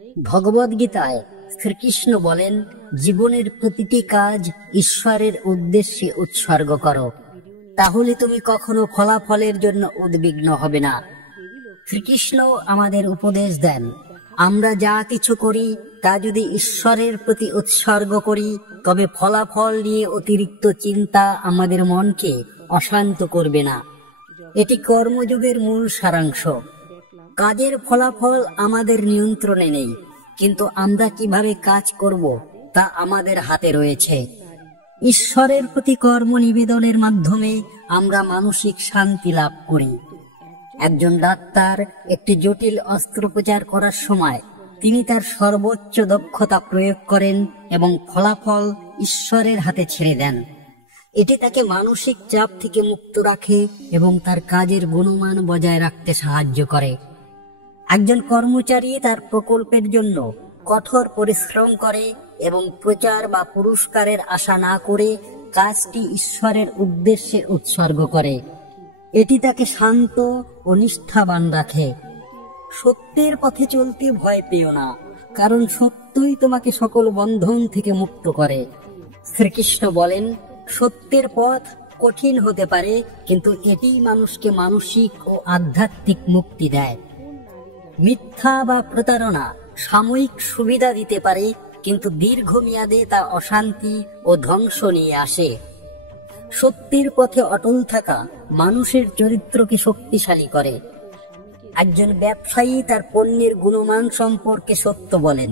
ভগবদ গীতায় শ্রীকৃষ্ণ বলেন, জীবনের প্রতিটি কাজ ঈশ্বরের উদ্দেশ্যে উৎসর্গ করো, তাহলে তুমি কখনো ফলাফলের জন্য উদ্বিগ্ন হবে না। শ্রীকৃষ্ণ আমাদের উপদেশ দেন, আমরা যা কিছু করি তা যদি ঈশ্বরের প্রতি উৎসর্গ করি, তবে ফলাফল নিয়ে অতিরিক্ত চিন্তা আমাদের মনকে অশান্ত করবে না। এটি কর্মযোগের মূল সারাংশ। কাজের ফলাফল আমাদের নিয়ন্ত্রণে নেই, কিন্তু আমরা কিভাবে কাজ করব তা আমাদের হাতে রয়েছে। ঈশ্বরের প্রতি কর্ম নিবেদনের মাধ্যমে আমরা মানসিক শান্তি লাভ করি। একজন ডাক্তার একটি জটিল অস্ত্রোপচার করার সময় তিনি তার সর্বোচ্চ দক্ষতা প্রয়োগ করেন এবং ফলাফল ঈশ্বরের হাতে ছেড়ে দেন। এটি তাকে মানসিক চাপ থেকে মুক্ত রাখে এবং তার কাজের গুণমান বজায় রাখতে সাহায্য করে। একজন কর্মচারী তার প্রকল্পের জন্য কঠোর পরিশ্রম করে এবং প্রচার বা পুরস্কারের আশা না করে কাজটি ঈশ্বরের উদ্দেশ্যে উৎসর্গ করে। এটি তাকে শান্ত ও নিষ্ঠাবান রাখে। সত্যের পথে চলতে ভয় পেও না, কারণ সত্যই তোমাকে সকল বন্ধন থেকে মুক্ত করে। শ্রীকৃষ্ণ বলেন, সত্যের পথ কঠিন হতে পারে, কিন্তু এটি মানুষকে মানসিক ও আধ্যাত্মিক মুক্তি দেয়। মিথ্যা বা প্রতারণা সাময়িক সুবিধা দিতে পারে, কিন্তু দীর্ঘমেয়াদে তা অশান্তি ও ধ্বংস নিয়ে আসে। সত্যের পথে অটল থাকা মানুষের চরিত্রকে শক্তিশালী করে। একজন ব্যবসায়ী তার পণ্যের গুণমান সম্পর্কে সত্য বলেন,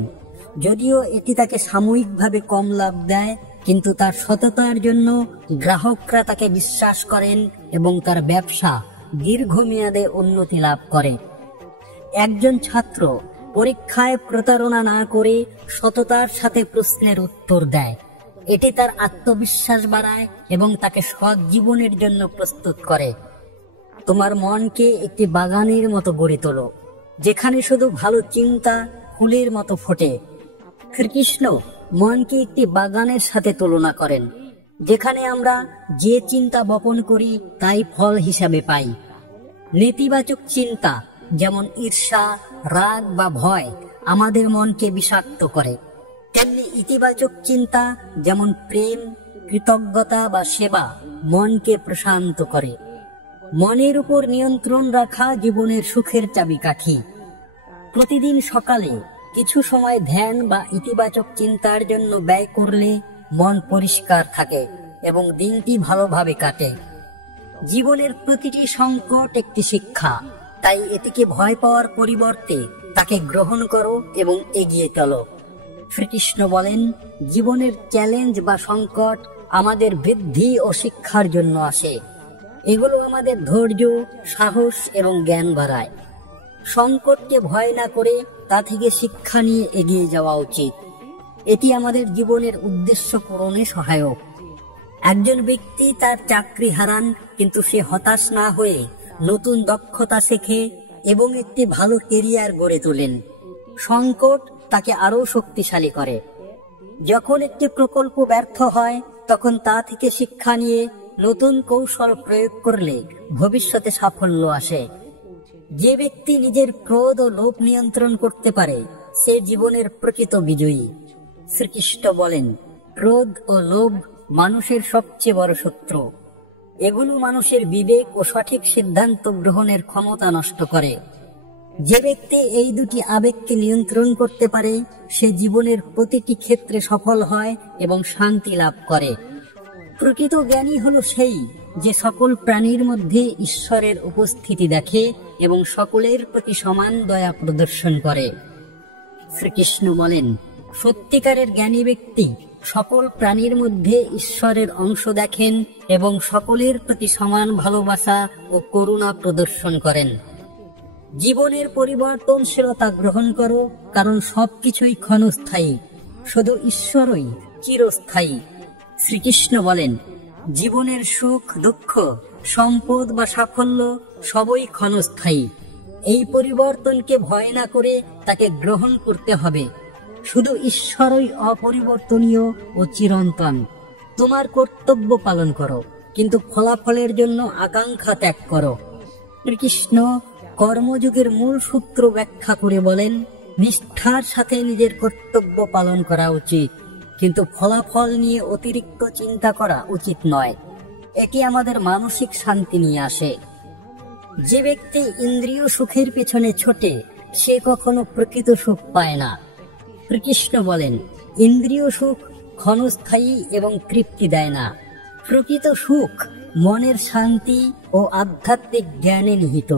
যদিও এটি তাকে সাময়িকভাবে কম লাভ দেয়, কিন্তু তার সততার জন্য গ্রাহকরা তাকে বিশ্বাস করেন এবং তার ব্যবসা দীর্ঘমেয়াদে উন্নতি লাভ করে। একজন ছাত্র পরীক্ষায় প্রতারণা না করে সততার সাথে প্রশ্নের উত্তর দেয়। এটি তার আত্মবিশ্বাস বাড়ায় এবং তাকে সৎ জীবনের জন্য প্রস্তুত করে। তোমার মনকে একটি বাগানের মতো গড়ে তোলো, যেখানে শুধু ভালো চিন্তা ফুলের মতো ফোটে। শ্রীকৃষ্ণ মনকে একটি বাগানের সাথে তুলনা করেন, যেখানে আমরা যে চিন্তা বপন করি তাই ফল হিসাবে পাই। নেতিবাচক চিন্তা যেমন ঈর্ষা, রাগ বা ভয় আমাদের মনকে বিষাক্ত করে, তেমনি ইতিবাচক চিন্তা যেমন প্রেম, কৃতজ্ঞতা বা সেবা মনকে প্রশান্ত করে। মনের উপর নিয়ন্ত্রণ রাখা জীবনের সুখের চাবিকাঠি। প্রতিদিন সকালে কিছু সময় ধ্যান বা ইতিবাচক চিন্তার জন্য ব্যয় করলে মন পরিষ্কার থাকে এবং দিনটি ভালোভাবে কাটে। জীবনের প্রতিটি সংকট একটি শিক্ষা, তাই এটিকে ভয় পাওয়ার পরিবর্তে তাকে গ্রহণ করো এবং এগিয়ে চলো। শ্রীকৃষ্ণ বলেন, জীবনের চ্যালেঞ্জ বা সংকট আমাদের বৃদ্ধি ও শিক্ষার জন্য আসে। এগুলো আমাদের ধৈর্য, সাহস এবং জ্ঞান বাড়ায়। সংকটকে ভয় না করে তা থেকে শিক্ষা নিয়ে এগিয়ে যাওয়া উচিত। এটি আমাদের জীবনের উদ্দেশ্য পূরণে সহায়ক। একজন ব্যক্তি তার চাকরি হারান, কিন্তু সে হতাশ না হয়ে নতুন দক্ষতা শেখে এবং একটি ভালো কেরিয়ার গড়ে তোলেন। সংকট তাকে আরো শক্তিশালী করে। যখন একটি প্রকল্প ব্যর্থ হয়, তখন তা থেকে শিক্ষা নিয়ে নতুন কৌশল প্রয়োগ করলে ভবিষ্যতে সাফল্য আসে। যে ব্যক্তি নিজের ক্রোধ ও লোভ নিয়ন্ত্রণ করতে পারে, সে জীবনের প্রকৃত বিজয়ী। শ্রীকৃষ্ণ বলেন, ক্রোধ ও লোভ মানুষের সবচেয়ে বড় শত্রু। এগুলো মানুষের বিবেক ও সঠিক সিদ্ধান্ত গ্রহণের ক্ষমতা নষ্ট করে। যে ব্যক্তি এই দুটি আবেগকে নিয়ন্ত্রণ করতে পারে, সে জীবনের প্রতিটি ক্ষেত্রে সফল হয় এবং শান্তি লাভ করে। প্রকৃত জ্ঞানী হলো সেই যে সকল প্রাণীর মধ্যে ঈশ্বরের উপস্থিতি দেখে এবং সকলের প্রতি সমান দয়া প্রদর্শন করে। শ্রীকৃষ্ণ বলেন, সত্যিকারের জ্ঞানী ব্যক্তি সকল প্রাণীর মধ্যে ঈশ্বরের অংশ দেখেন এবং সকলের প্রতি সমান ভালোবাসা ও করুণা প্রদর্শন করেন। জীবনের পরিবর্তনশীলতা গ্রহণ করো, কারণ সবকিছুই ক্ষণস্থায়ী, শুধু ঈশ্বরই চিরস্থায়ী। শ্রীকৃষ্ণ বলেন, জীবনের সুখ, দুঃখ, সম্পদ বা সাফল্য সবই ক্ষণস্থায়ী। এই পরিবর্তনকে ভয় না করে তাকে গ্রহণ করতে হবে। শুধু ঈশ্বরই অপরিবর্তনীয় ও চিরন্তন। তোমার কর্তব্য পালন করো, কিন্তু ফলাফলের জন্য আকাঙ্ক্ষা ত্যাগ করো। শ্রীকৃষ্ণ কর্মযোগের মূল সূত্র ব্যাখ্যা করে বলেন, নিষ্ঠার সাথে নিজের কর্তব্য পালন করা উচিত, কিন্তু ফলাফল নিয়ে অতিরিক্ত চিন্তা করা উচিত নয়। এটি আমাদের মানসিক শান্তি নিয়ে আসে। যে ব্যক্তি ইন্দ্রিয় সুখের পেছনে ছোটে সে কখনো প্রকৃত সুখ পায় না। শ্রীকৃষ্ণ বলেন, ইন্দ্রিয় সুখ ক্ষণস্থায়ী এবং তৃপ্তি দেয় না। প্রকৃত সুখ মনের শান্তি ও আধ্যাত্মিক জ্ঞানে নিহিত।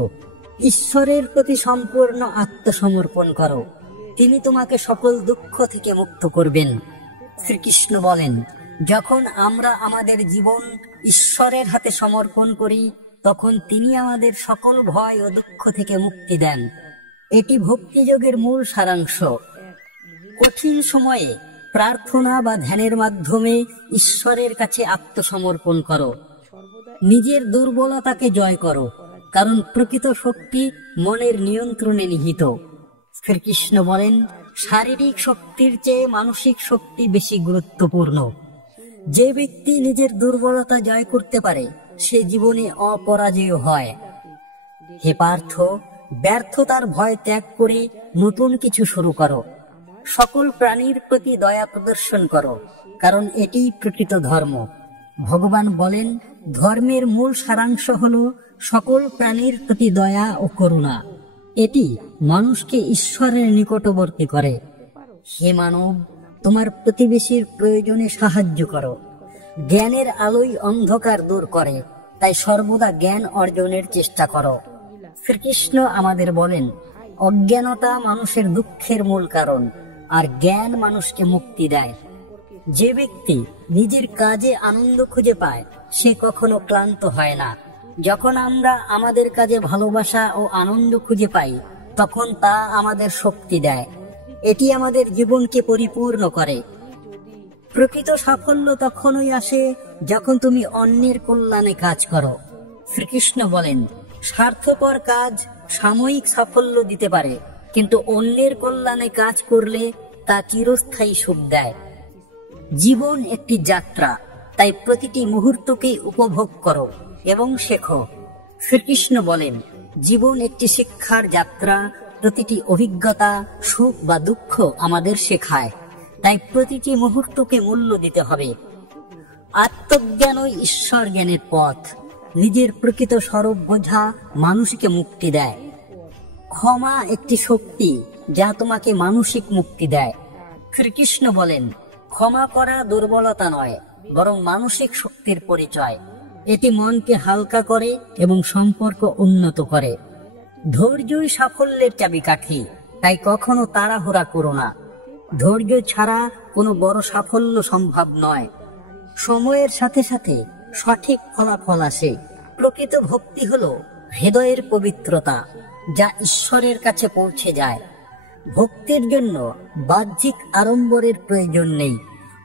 ঈশ্বরের প্রতি সম্পূর্ণ আত্মসমর্পণ করো, তিনি তোমাকে সকল দুঃখ থেকে মুক্ত করবেন। শ্রীকৃষ্ণ বলেন, যখন আমরা আমাদের জীবন ঈশ্বরের হাতে সমর্পণ করি তখন তিনি আমাদের সকল ভয় ও দুঃখ থেকে মুক্তি দেন। এটি ভক্তিযোগের মূল সারাংশ। কঠিন সময়ে প্রার্থনা বা ধ্যানের মাধ্যমে ঈশ্বরের কাছে আত্মসমর্পণ করো। নিজের দুর্বলতাকে জয় করো, কারণ প্রকৃত শক্তি মনের নিয়ন্ত্রণে নিহিত। শ্রীকৃষ্ণ বলেন, শারীরিক শক্তির চেয়ে মানসিক শক্তি বেশি গুরুত্বপূর্ণ। যে ব্যক্তি নিজের দুর্বলতা জয় করতে পারে সে জীবনে অপরাজেয় হয়। হে পার্থ, ব্যর্থতার ভয় ত্যাগ করে নতুন কিছু শুরু করো। সকল প্রাণীর প্রতি দয়া প্রদর্শন করো, কারণ এটিই প্রকৃত ধর্ম। ভগবান বলেন, ধর্মের মূল সারাংশ হল সকল প্রাণীর প্রতি দয়া ও করুণা। এটি মানুষকে ঈশ্বরের নিকটবর্তী করে। হে মানব, তোমার প্রতিবেশীর প্রয়োজনে সাহায্য করো। জ্ঞানের আলোই অন্ধকার দূর করে, তাই সর্বদা জ্ঞান অর্জনের চেষ্টা করো। শ্রীকৃষ্ণ আমাদের বলেন, অজ্ঞানতা মানুষের দুঃখের মূল কারণ, আর জ্ঞান মানুষকে মুক্তি দেয়। যে ব্যক্তি নিজের কাজে আনন্দ খুঁজে পায় সে কখনো ক্লান্ত হয় না। যখন আমরা আমাদের কাজে ভালোবাসা ও আনন্দ খুঁজে পাই তখন তা আমাদের শক্তি দেয়। এটি আমাদের জীবনকে পরিপূর্ণ করে। প্রকৃত সাফল্য তখনই আসে যখন তুমি অন্যের কল্যাণে কাজ করো। শ্রীকৃষ্ণ বলেন, স্বার্থপর কাজ সাময়িক সাফল্য দিতে পারে, কিন্তু অন্যের কল্যাণে কাজ করলে তা চিরস্থায়ী সুখ দেয়। জীবন একটি যাত্রা, তাই প্রতিটি মুহূর্তকে উপভোগ করো এবং শেখো। শ্রীকৃষ্ণ বলেন, জীবন একটি শিক্ষার যাত্রা, প্রতিটি অভিজ্ঞতা সুখ বা দুঃখ আমাদের শেখায়, তাই প্রতিটি মুহূর্তকে মূল্য দিতে হবে। আত্মজ্ঞানই ঈশ্বর জ্ঞানের পথ। নিজের প্রকৃত স্বরূপ বোঝা মানুষকে মুক্তি দেয়। ক্ষমা একটি শক্তি যা তোমাকে মানসিক মুক্তি দেয়। শ্রীকৃষ্ণ বলেন, ক্ষমা করা দুর্বলতা নয়, বরং মানসিক শক্তির পরিচয়। এটি মনকে হালকা করে এবং সম্পর্ক উন্নত করে। ধৈর্যই সাফল্যের চাবিকাঠি, তাই কখনো তাড়াহুড়া করো না। ধৈর্য ছাড়া কোনো বড় সাফল্য সম্ভব নয়। সময়ের সাথে সাথে সঠিক ফলাফল আসে। প্রকৃত ভক্তি হলো হৃদয়ের পবিত্রতা, যা ঈশ্বরের কাছে পৌঁছে যায়। ভক্তির জন্য বাহ্যিক আড়ম্বরের প্রয়োজন নেই।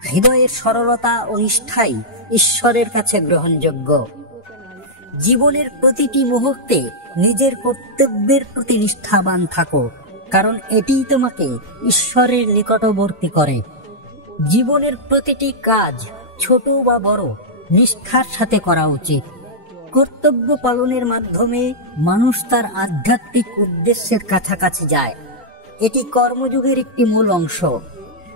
হৃদয়ের সরলতা ও নিষ্ঠাই ঈশ্বরের কাছে গ্রহণযোগ্য। জীবনের প্রতিটি মুহূর্তে নিজের কর্তব্যের প্রতি নিষ্ঠাবান থাকো, কারণ এটিই তোমাকে ঈশ্বরের নিকটবর্তী করে। জীবনের প্রতিটি কাজ ছোট বা বড় নিষ্ঠার সাথে করা উচিত। কর্তব্য পালনের মাধ্যমে মানুষ তার আধ্যাত্মিক উদ্দেশ্যের কাছাকাছি যায়। এটি কর্মযুগের একটি মূল অংশ,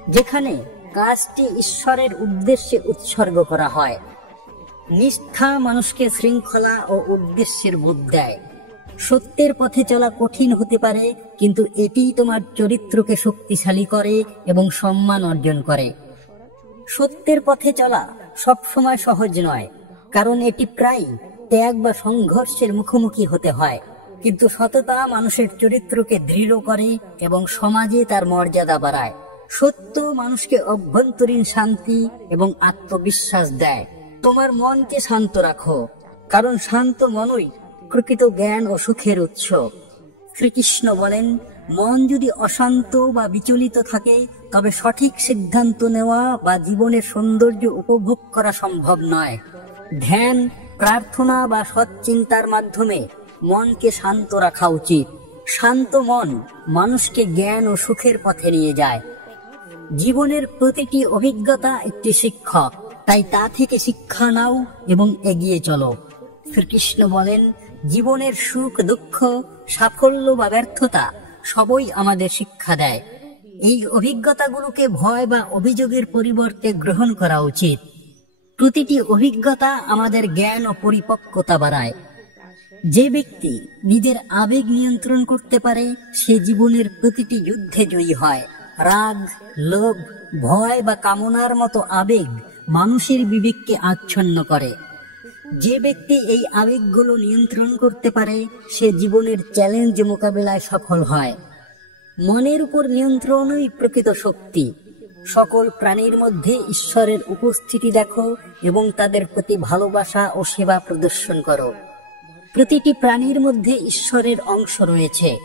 যেখানে কাজটি ঈশ্বরের উদ্দেশ্যে উৎসর্গ করা হয়। নিষ্ঠা মানুষকে শৃঙ্খলা ও উদ্দেশ্যের বোধ দেয়। সত্যের পথে চলা কঠিন হতে পারে, কিন্তু এটিই তোমার চরিত্রকে শক্তিশালী করে এবং সম্মান অর্জন করে। সত্যের পথে চলা সবসময় সহজ নয়, কারণ এটি প্রায় ত্যাগ বা সংঘর্ষের মুখোমুখি হতে হয়, কিন্তু সততা মানুষের চরিত্রকে দৃঢ় করে এবং সমাজে তার মর্যাদা বাড়ায়। সত্য মানুষকে অভ্যন্তরীণ শান্তি এবং আত্মবিশ্বাস দেয়। তোমার মনকে শান্ত রাখো, কারণ শান্ত মনই প্রকৃত জ্ঞান ও সুখের উৎস। শ্রীকৃষ্ণ বলেন, মন যদি অশান্ত বা বিচলিত থাকে তবে সঠিক সিদ্ধান্ত নেওয়া বা জীবনের সৌন্দর্য উপভোগ করা সম্ভব নয়। ধ্যান, প্রার্থনা বা সৎ চিন্তার মাধ্যমে মনকে শান্ত রাখা উচিত। শান্ত মন মানুষকে জ্ঞান ও সুখের পথে নিয়ে যায়। জীবনের প্রতিটি অভিজ্ঞতা একটি শিক্ষক, তাই তা থেকে শিক্ষা নাও এবং এগিয়ে চলো। শ্রীকৃষ্ণ বলেন, জীবনের সুখ দুঃখ, সাফল্য বা ব্যর্থতা সবই আমাদের শিক্ষা দেয়। এই অভিজ্ঞতাগুলোকে ভয় বা অভিযোগের পরিবর্তে গ্রহণ করা উচিত। প্রতিটি অভিজ্ঞতা আমাদের জ্ঞান ও পরিপক্কতা বাড়ায়। যে ব্যক্তি নিজের আবেগ নিয়ন্ত্রণ করতে পারে সে জীবনের প্রতিটি যুদ্ধে জয়ী হয়। রাগ, লোভ, ভয় বা কামনার মতো আবেগ মানুষের বিবেককে আচ্ছন্ন করে। যে ব্যক্তি এই আবেগগুলো নিয়ন্ত্রণ করতে পারে সে জীবনের চ্যালেঞ্জ মোকাবেলায় সফল হয়। মনের উপর নিয়ন্ত্রণই প্রকৃত শক্তি। সকল প্রাণীর মধ্যে ঈশ্বরের উপস্থিতি দেখো এবং তাদের প্রতি ভালোবাসা ও সেবা প্রদর্শন করো। প্রতিটি প্রাণীর মধ্যে ঈশ্বরের অংশ রয়েছে,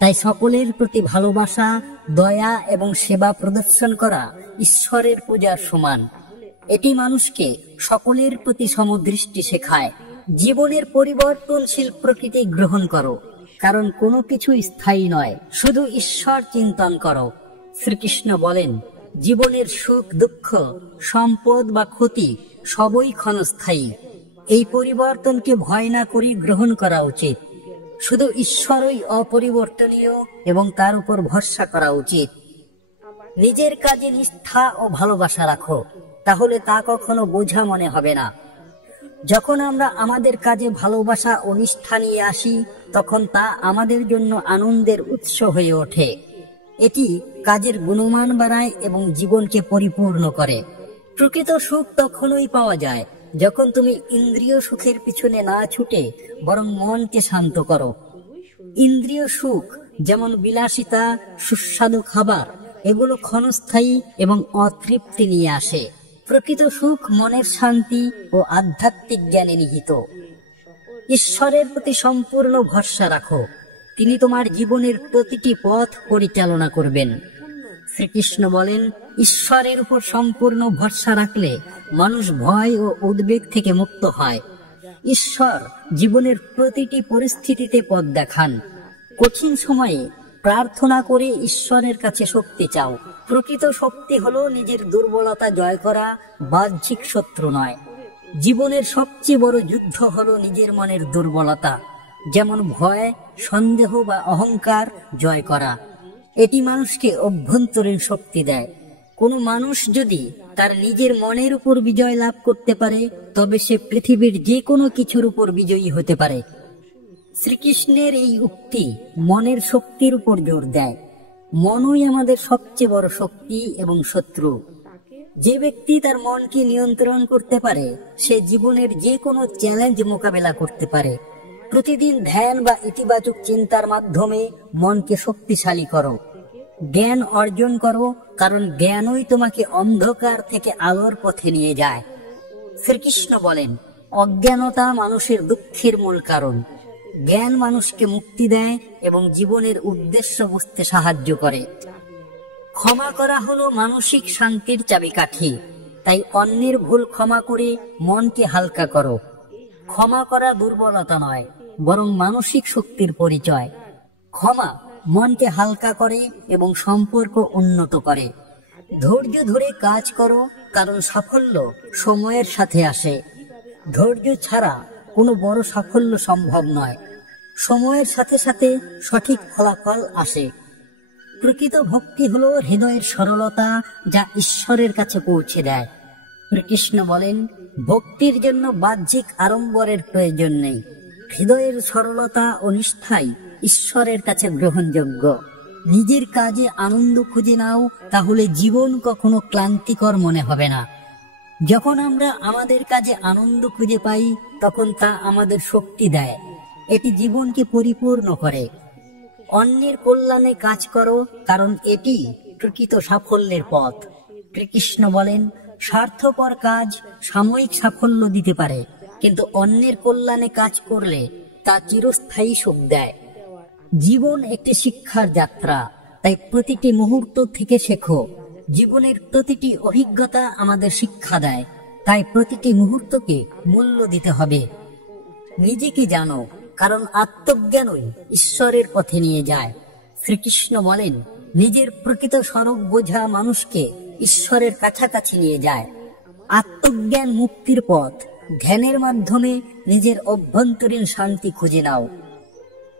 তাই সকলের প্রতি ভালোবাসা, দয়া এবং সেবা প্রদর্শন করা ঈশ্বরের পূজার সমান। এটি মানুষকে সকলের প্রতি সমদৃষ্টি শেখায়। জীবনের পরিবর্তনশীল প্রকৃতি গ্রহণ করো, কারণ কোনো কিছু স্থায়ী নয়, শুধু ঈশ্বর চিন্তন করো। শ্রীকৃষ্ণ বলেন, জীবনের সুখ দুঃখ, সম্পদ বা ক্ষতি সবই ক্ষণস্থায়ী। এই পরিবর্তনকে ভয় না করে গ্রহণ করা উচিত। শুধু ঈশ্বরই অপরিবর্তনীয় এবং তার উপর ভরসা করা উচিত। নিজের কাজে নিষ্ঠা ও ভালোবাসা রাখো, তাহলে তা কখনো বোঝা মনে হবে না। যখন আমরা আমাদের কাজে ভালোবাসা ও নিষ্ঠা নিয়ে আসি তখন তা আমাদের জন্য আনন্দের উৎস হয়ে ওঠে। এটি কাজের গুণমান বাড়ায় এবং জীবনকে পরিপূর্ণ করে। প্রকৃত সুখ তখনই পাওয়া যায় যখন তুমি ইন্দ্রিয় সুখের পিছনে না ছুটে বরং মনকে শান্ত করো। ইন্দ্রিয় সুখ যেমন বিলাসিতা, সুস্বাদু খাবার, এগুলো ক্ষণস্থায়ী এবং অতৃপ্তি নিয়ে আসে। প্রকৃত সুখ মনের শান্তি ও আধ্যাত্মিক জ্ঞানে নিহিত। ঈশ্বরের প্রতি সম্পূর্ণ ভরসা রাখো, তিনি তোমার জীবনের প্রতিটি পথ পরিচালনা করবেন। শ্রীকৃষ্ণ বলেন, ঈশ্বরের উপর সম্পূর্ণ ভরসা রাখলে মানুষ ভয় ও উদ্বেগ থেকে মুক্ত হয়। ঈশ্বর জীবনের প্রতিটি পরিস্থিতিতে পথ দেখান। কঠিন সময়ে প্রার্থনা করে ঈশ্বরের কাছে শক্তি চাও। প্রকৃত শক্তি হলো নিজের দুর্বলতা জয় করা, বাহ্যিক শত্রু নয়। জীবনের সবচেয়ে বড় যুদ্ধ হলো নিজের মনের দুর্বলতা, যেমন ভয়, সন্দেহ বা অহংকার জয় করা। এটি মানুষকে অভ্যন্তরীণ শক্তি দেয়। কোনো মানুষ যদি তার নিজের মনের উপর বিজয় লাভ করতে পারে তবে সে পৃথিবীর যে কোনো কিছুর উপর বিজয়ী হতে পারে। শ্রীকৃষ্ণের এই উক্তি মনের শক্তির উপর জোর দেয়। মনই আমাদের সবচেয়ে বড় শক্তি এবং শত্রু। যে ব্যক্তি তার মনকে নিয়ন্ত্রণ করতে পারে সে জীবনের যে কোনো চ্যালেঞ্জ মোকাবেলা করতে পারে। প্রতিদিন ধ্যান বা ইতিবাচক চিন্তার মাধ্যমে মনকে শক্তিশালী করো। জ্ঞান অর্জন করো, কারণ জ্ঞানই তোমাকে অন্ধকার থেকে আলোর পথে নিয়ে যায়। শ্রীকৃষ্ণ বলেন, অজ্ঞানতা মানুষের দুঃখের মূল কারণ। জ্ঞান মানুষকে মুক্তি দেয় এবং জীবনের উদ্দেশ্য বুঝতে সাহায্য করে। ক্ষমা করা হলো মানসিক শান্তির চাবিকাঠি, তাই অন্যের ভুল ক্ষমা করে মনকে হালকা করো। ক্ষমা করা দুর্বলতা নয়, বরং মানসিক শক্তির পরিচয়। ক্ষমা মনকে হালকা করে এবং সম্পর্ক উন্নত করে। ধৈর্য ধরে কাজ করো, কারণ সাফল্য সময়ের সাথে আসে। ধৈর্য ছাড়া কোনো বড় সাফল্য সম্ভব নয়। সময়ের সাথে সাথে সঠিক ফলাফল আসে। প্রকৃত ভক্তি হলো হৃদয়ের সরলতা, যা ঈশ্বরের কাছে পৌঁছে দেয়। শ্রীকৃষ্ণ বলেন, ভক্তির জন্য বাহ্যিক আড়ম্বরের প্রয়োজন নেই। হৃদয়ের সরলতা ও নিষ্ঠাই ঈশ্বরের কাছে গ্রহণযোগ্য। নিজের কাজে আনন্দ খুঁজে নাও, তাহলে জীবন কখনো ক্লান্তিকর মনে হবে না। যখন আমরা আমাদের কাজে আনন্দ খুঁজে পাই তখন তা আমাদের শক্তি দেয়। এটি জীবনকে পরিপূর্ণ করে। অন্যের কল্যাণে কাজ করো, কারণ এটি প্রকৃত সাফল্যের পথ। শ্রীকৃষ্ণ বলেন, স্বার্থপর কাজ সাময়িক সাফল্য দিতে পারে, কিন্তু অন্যের কল্যাণে কাজ করলে তা চিরস্থায়ী সুখ দেয়। জীবন একটি শিক্ষার যাত্রা, তাই প্রতিটি মুহূর্ত থেকে শেখো। জীবনের প্রতিটি অভিজ্ঞতা আমাদের শিক্ষা দেয়, তাই প্রতিটি মুহূর্তকে মূল্য দিতে হবে। নিজেকে জানো, কারণ আত্মজ্ঞানই ঈশ্বরের পথে নিয়ে যায়। শ্রীকৃষ্ণ বলেন, নিজের প্রকৃত স্বরূপ বোঝা মানুষকে ঈশ্বরের কাছাকাছি নিয়ে যায়। আত্মজ্ঞান মুক্তির পথ। ধ্যানের মাধ্যমে নিজের অভ্যন্তরীণ শান্তি খুঁজে নাও।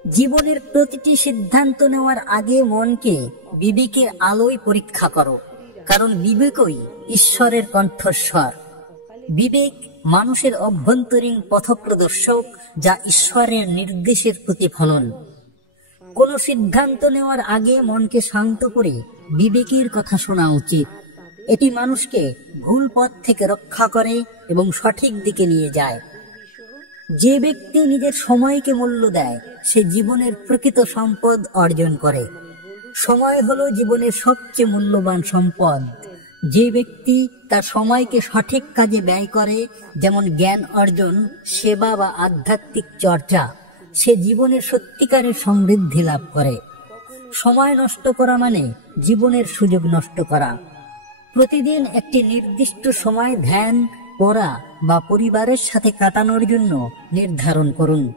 জীবনের প্রতিটি সিদ্ধান্ত নেওয়ার আগে মনকে বিবেকের আলোয় পরীক্ষা করো, কারণ বিবেকই ঈশ্বরের কণ্ঠস্বর। বিবেক মানুষের অভ্যন্তরীণ পথপ্রদর্শক, যা ঈশ্বরের নির্দেশের প্রতিফলন। কোন সিদ্ধান্ত নেওয়ার আগে মনকে শান্ত করে বিবেকের কথা শোনা উচিত। এটি মানুষকে ভুল পথ থেকে রক্ষা করে এবং সঠিক দিকে নিয়ে যায়। যে ব্যক্তি নিজের সময়কে মূল্য দেয়, সে জীবনের প্রকৃত সম্পদ অর্জন করে। সময় হলো জীবনের সবচেয়ে মূল্যবান সম্পদ। যে ব্যক্তি তার সময়কে সঠিক কাজে ব্যয় করে, যেমন জ্ঞান অর্জন, সেবা বা আধ্যাত্মিক চর্চা, সে জীবনের সত্যিকারের সমৃদ্ধি লাভ করে। সময় নষ্ট করা মানে জীবনের সুযোগ নষ্ট করা। প্রতিদিন একটি নির্দিষ্ট সময় ধ্যান, পড়া বা পরিবারের সাথে কাটানোর জন্য নির্ধারণ করুন।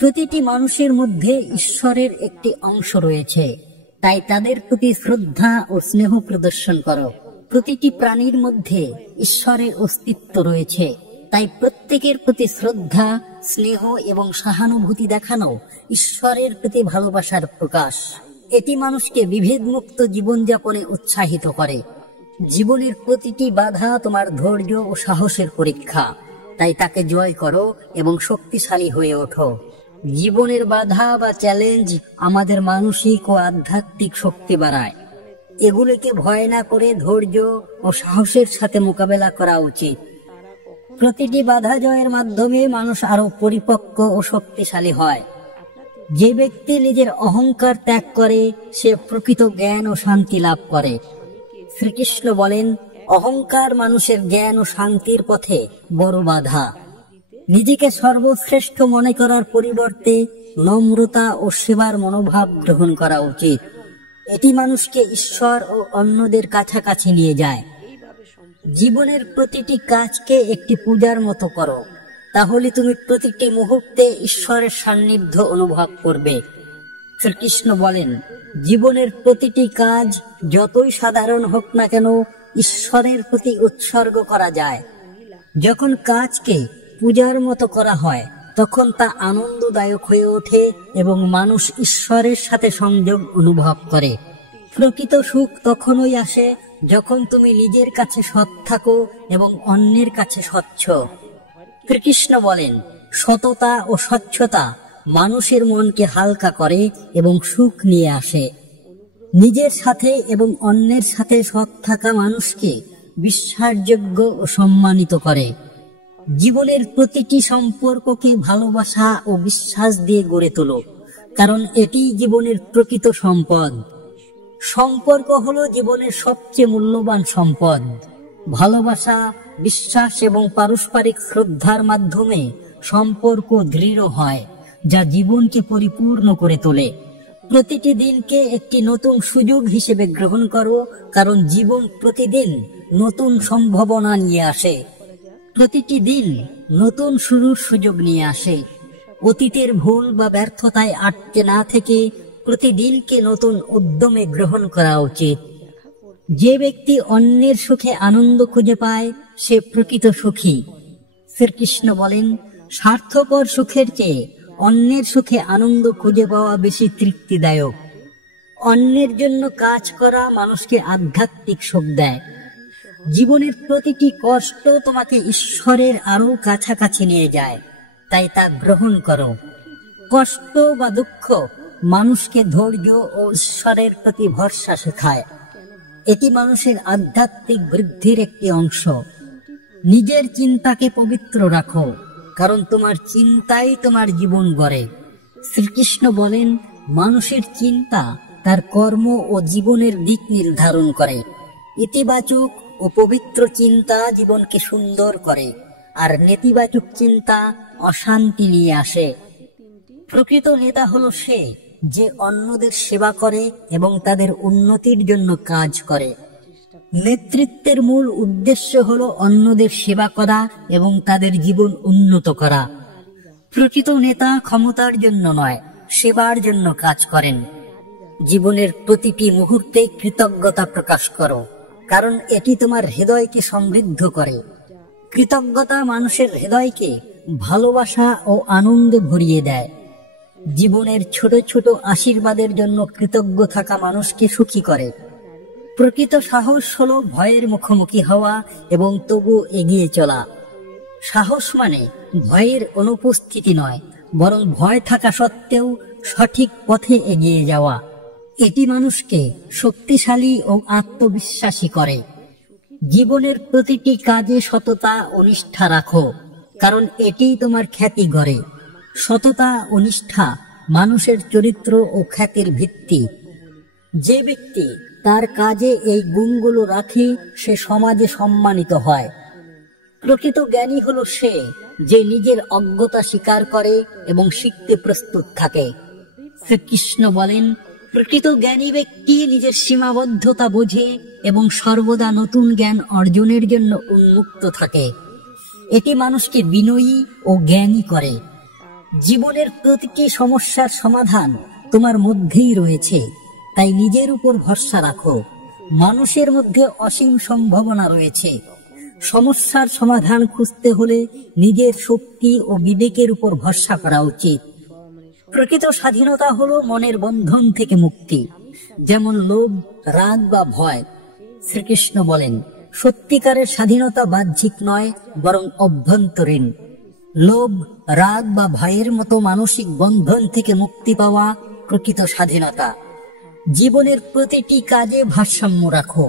প্রতিটি মানুষের মধ্যে ঈশ্বরের একটি অংশ রয়েছে, তাই তাদের প্রতি শ্রদ্ধা ও স্নেহ প্রদর্শন করো। প্রতিটি প্রাণীর মধ্যে ঈশ্বরের অস্তিত্ব রয়েছে, তাই প্রত্যেকের প্রতি শ্রদ্ধা, স্নেহ এবং সহানুভূতি দেখানো ঈশ্বরের প্রতি ভালোবাসার প্রকাশ। এটি মানুষকে বিভেদমুক্ত জীবনযাপনে উৎসাহিত করে। জীবনের প্রতিটি বাধা তোমার ধৈর্য ও সাহসের পরীক্ষা, তাই তাকে জয় করো এবং শক্তিশালী হয়ে ওঠো। জীবনের বাধা বা চ্যালেঞ্জ আমাদের মানসিক ও আধ্যাত্মিক শক্তি বাড়ায়। এগুলোকে ভয় না করে ধৈর্য ও সাহসের সাথে মোকাবেলা করা উচিত। প্রতিটি বাধা জয়ের মাধ্যমে মানুষ আরো পরিপক্ক ও শক্তিশালী হয়। যে ব্যক্তি নিজের অহংকার ত্যাগ করে, সে প্রকৃত জ্ঞান ও শান্তি লাভ করে। শ্রীকৃষ্ণ বলেন, অহংকার মানুষের জ্ঞান ও শান্তির পথে বড় বাধা। নিজেকে সর্বশ্রেষ্ঠ মনে করার পরিবর্তে নম্রতা ও সেবার মনোভাব গ্রহণ করা উচিত। এটি মানুষকে ঈশ্বর ও অন্যদের কাছাকাছি নিয়ে যায়। জীবনের প্রতিটি কাজকে একটি পূজার মতো করো, তাহলে তুমি প্রতিটি মুহূর্তে ঈশ্বরের সান্নিধ্য অনুভব করবে। শ্রীকৃষ্ণ বলেন, জীবনের প্রতিটি কাজ যতই সাধারণ হোক না কেন, ঈশ্বরের প্রতি উৎসর্গ করা যায়। যখন কাজকে পূজার মতো করা হয়, তখন তা আনন্দদায়ক হয়ে ওঠে এবং মানুষ ঈশ্বরের সাথে সংযোগ অনুভব করে। প্রকৃত সুখ তখনই আসে যখন তুমি নিজের কাছে সৎ থাকো এবং অন্যের কাছে স্বচ্ছ। শ্রীকৃষ্ণ বলেন, সততা ও স্বচ্ছতা মানুষের মনকে হালকা করে এবং সুখ নিয়ে আসে। নিজের সাথে এবং অন্যের সাথে সৎ থাকা মানুষকে বিশ্বাসযোগ্য ও সম্মানিত করে। জীবনের প্রতিটি সম্পর্ককে ভালোবাসা ও বিশ্বাস দিয়ে গড়ে তোলো, কারণ এটি জীবনের প্রকৃত সম্পদ। সম্পর্ক হলো জীবনের সবচেয়ে মূল্যবান সম্পদ। ভালোবাসা, বিশ্বাস এবং পারস্পরিক শ্রদ্ধার মাধ্যমে সম্পর্ক দৃঢ় হয়, যা জীবনকে পরিপূর্ণ করে তোলে। প্রতিটি দিনকে একটি নতুন সুযোগ হিসেবে গ্রহণ করো, কারণ জীবন প্রতিদিন নতুন সম্ভাবনা নিয়ে আসে। প্রতিটি দিন নতুন শুরুর সুযোগ নিয়ে আসে। অতীতের ভুল বা ব্যর্থতায় আটকে না থেকে প্রতিদিনকে নতুন উদ্যমে গ্রহণ করা উচিত। যে ব্যক্তি অন্যের সুখে আনন্দ খুঁজে পায়, সে প্রকৃত সুখী। শ্রীকৃষ্ণ বলেন, স্বার্থপর সুখের চেয়ে অন্যের সুখে আনন্দ খুঁজে পাওয়া বেশি তৃপ্তিদায়ক। অন্যের জন্য কাজ করা মানুষকে আধ্যাত্মিক সুখ দেয়। জীবনের প্রতিটি কষ্ট তোমাকে ঈশ্বরের আরো কাছাকাছি নিয়ে যায়, তাই তা গ্রহণ করো। কষ্ট বা দুঃখ মানুষকে ধৈর্য ও ঈশ্বরের প্রতি ভরসা শেখায়। এটি মানুষের আধ্যাত্মিক বৃদ্ধির একটি অংশ। নিজের চিন্তাকে পবিত্র রাখো, কারণ তোমার চিন্তাই তোমার জীবন গড়ে। শ্রীকৃষ্ণ বলেন, মানুষের চিন্তা তার কর্ম ও জীবনের দিক নির্ধারণ করে। ইতিবাচক ও পবিত্র চিন্তা জীবনকে সুন্দর করে, আর নেতিবাচক চিন্তা অশান্তি নিয়ে আসে। প্রকৃত নেতা হলো সে যে অন্যদের সেবা করে এবং তাদের উন্নতির জন্য কাজ করে। নেতৃত্বের মূল উদ্দেশ্য হলো অন্যদের সেবা করা এবং তাদের জীবন উন্নত করা। প্রকৃত নেতা ক্ষমতার জন্য নয়, সেবার জন্য কাজ করেন। জীবনের প্রতিটি মুহূর্তে কৃতজ্ঞতা প্রকাশ করো, কারণ এটি তোমার হৃদয়কে সমৃদ্ধ করে। কৃতজ্ঞতা মানুষের হৃদয়কে ভালোবাসা ও আনন্দে ভরিয়ে দেয়। জীবনের ছোট ছোট আশীর্বাদের জন্য কৃতজ্ঞ থাকা মানুষকে সুখী করে। প্রকৃত সাহস হলো ভয়ের মুখোমুখি হওয়া এবং তবু এগিয়ে চলা। সাহস মানে ভয়ের অনুপস্থিতি নয়, বরং ভয় থাকা সত্ত্বেও সঠিক পথে এগিয়ে যাওয়া। এটি মানুষকে শক্তিশালী ও আত্মবিশ্বাসী করে। জীবনের প্রতিটি কাজে সততা ও নিষ্ঠা রাখো, কারণ এটিই তোমার খ্যাতি গড়ে। সততা ও নিষ্ঠা মানুষের চরিত্র ও খ্যাতির ভিত্তি। যে ব্যক্তি তার কাজে এই গুণগুলো রাখে সে সমাজে সম্মানিত হয়। প্রকৃত জ্ঞানী হলো সে যে নিজের অজ্ঞতা স্বীকার করে এবং শিখতে প্রস্তুত থাকে। শ্রীকৃষ্ণ বলেন, প্রকৃত জ্ঞানী ব্যক্তি নিজের সীমাবদ্ধতা বোঝে এবং সর্বদা নতুন জ্ঞান অর্জনের জন্য উন্মুক্ত থাকে। এটি মানুষকে বিনয়ী ও জ্ঞানী করে। জীবনের প্রতিটি সমস্যার সমাধান তোমার মধ্যেই রয়েছে, তাই নিজের উপর ভরসা রাখো। মানুষের মধ্যে অসীম সম্ভাবনা রয়েছে। সমস্যার সমাধান খুঁজতে হলে নিজের শক্তি ও বিবেকের উপর ভরসা করা উচিত। প্রকৃত স্বাধীনতা হলো মনের বন্ধন থেকে মুক্তি, যেমন লোভ, রাগ বা ভয়। শ্রীকৃষ্ণ বলেন, সত্যিকারের স্বাধীনতা বাহ্যিক নয়, বরং অভ্যন্তরীণ। লোভ, রাগ বা ভয়ের মতো মানসিক বন্ধন থেকে মুক্তি পাওয়া প্রকৃত স্বাধীনতা। জীবনের প্রতিটি কাজে ভারসাম্য রাখো,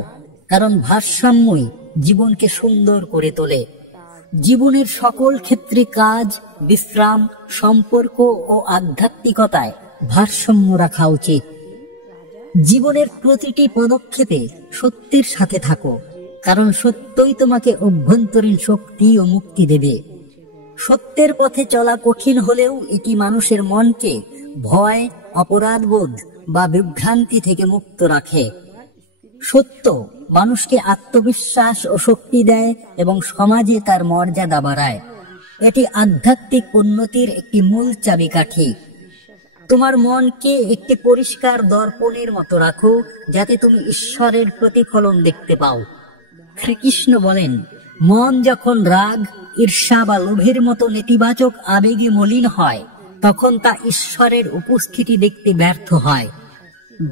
কারণ ভারসাম্যই জীবনকে সুন্দর করে তোলে। জীবনের সকল ক্ষেত্রে কাজ, বিশ্রাম, সম্পর্ক ও আধ্যাত্মিকতায় ভারসাম্য রাখা উচিত। জীবনের প্রতিটি পদক্ষেপে সত্যের সাথে থাকো, কারণ সত্যই তোমাকে অভ্যন্তরীণ শক্তি ও মুক্তি দেবে। সত্যের পথে চলা কঠিন হলেও এটি মানুষের মনকে ভয়, অপরাধবোধ বা বিভ্রান্তি থেকে মুক্ত রাখে। সত্য মানুষকে আত্মবিশ্বাস ও শক্তি দেয় এবং সমাজে তার মর্যাদা বাড়ায়। এটি আধ্যাত্মিক উন্নতির একটি মূল চাবিকাঠি। তোমার মনকে একটি পরিষ্কার দর্পণের মতো রাখো, যাতে তুমি ঈশ্বরের প্রতিফলন দেখতে পাও। শ্রীকৃষ্ণ বলেন, মন যখন রাগ, ঈর্ষা বা লোভের মতো নেতিবাচক আবেগে মলিন হয়, তখন তা ঈশ্বরের উপস্থিতি দেখতে ব্যর্থ হয়।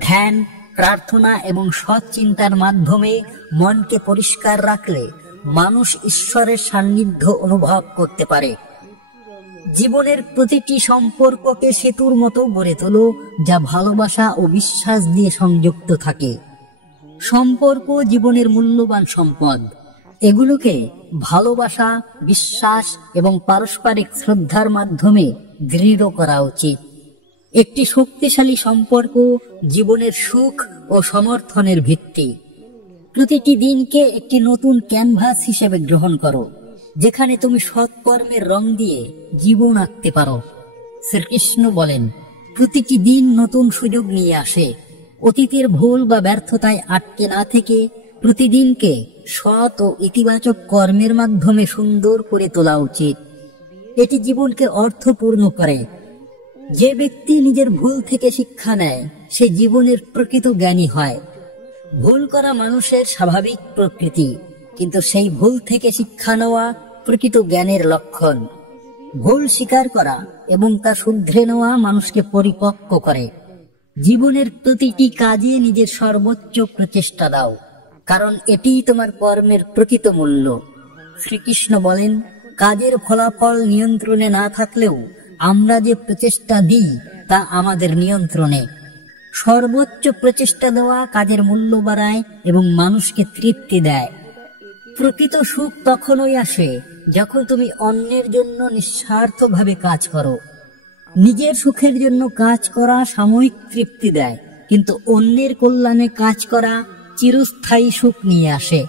ধ্যান, প্রার্থনা এবং সৎ চিন্তার মাধ্যমে মনকে পরিষ্কার রাখলে মানুষ ঈশ্বরের সান্নিধ্য অনুভব করতে পারে। জীবনের প্রতিটি সম্পর্ককে সেতুর মতো গড়ে তোলো, যা ভালোবাসা ও বিশ্বাস দিয়ে সংযুক্ত থাকে। সম্পর্ক জীবনের মূল্যবান সম্পদ। এগুলোকে ভালোবাসা, বিশ্বাস এবং পারস্পরিক শ্রদ্ধার মাধ্যমে দৃঢ় করা উচিত। একটি শক্তিশালী সম্পর্ক জীবনের সুখ ও সমর্থনের ভিত্তি। প্রতিটি দিনকে একটি নতুন ক্যানভাস হিসেবে গ্রহণ করো, যেখানে তুমি সৎকর্মের রং দিয়ে জীবন আঁকতে পারো। শ্রীকৃষ্ণ বলেন, প্রতিটি দিন নতুন সুযোগ নিয়ে আসে। অতীতের ভুল বা ব্যর্থতায় আটকে না থেকে প্রতিদিনকে সৎ ও ইতিবাচক কর্মের মাধ্যমে সুন্দর করে তোলা উচিত। এটি জীবনকে অর্থপূর্ণ করে। যে ব্যক্তি নিজের ভুল থেকে শিক্ষা নেয়, সে জীবনের প্রকৃত জ্ঞানী হয়। ভুল করা মানুষের স্বাভাবিক প্রকৃতি, কিন্তু সেই ভুল থেকে শিক্ষা নেওয়া প্রকৃত জ্ঞানের লক্ষণ। ভুল স্বীকার করা এবং তা শুধরে নেওয়া মানুষকে পরিপক্ক করে। জীবনের প্রতিটি কাজে নিজের সর্বোচ্চ প্রচেষ্টা দাও, কারণ এটিই তোমার কর্মের প্রকৃত মূল্য। শ্রীকৃষ্ণ বলেন, কাজের ফলাফল নিয়ন্ত্রণে না থাকলেও আমরা যে প্রচেষ্টা দিই তা আমাদের নিয়ন্ত্রণে। সর্বোচ্চ প্রচেষ্টা দেওয়া কাজের মূল্য বাড়ায় এবং মানুষকে তৃপ্তি দেয়। প্রকৃত সুখ তখনই আসে যখন তুমি অন্যের জন্য নিঃস্বার্থভাবে কাজ করো। নিজের সুখের জন্য কাজ করা সাময়িক তৃপ্তি দেয়, কিন্তু অন্যের কল্যাণে কাজ করা চিরস্থায়ী সুখ নিয়ে আসে।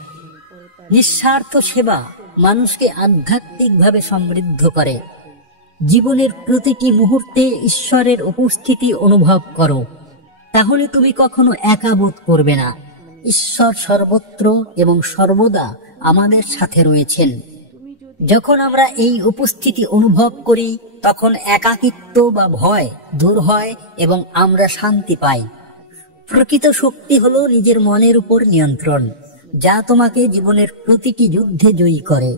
নিঃস্বার্থ সেবা মানুষকে আধ্যাত্মিকভাবে সমৃদ্ধ করে। জীবনের প্রতিটি মুহূর্তে ঈশ্বরের উপস্থিতি অনুভব করো, তাহলে তুমি কখনো একা বোধ করবে না। ঈশ্বর সর্বত্র এবং সর্বদা আমাদের সাথে রয়েছেন। যখন আমরা এই উপস্থিতি অনুভব করি, তখন একাকিত্ব বা ভয় দূর হয় এবং আমরা শান্তি পাই। প্রকৃত শক্তি হলো নিজের মনের উপর নিয়ন্ত্রণ, যা তোমাকে জীবনের প্রতিটি যুদ্ধে জয়ী করে।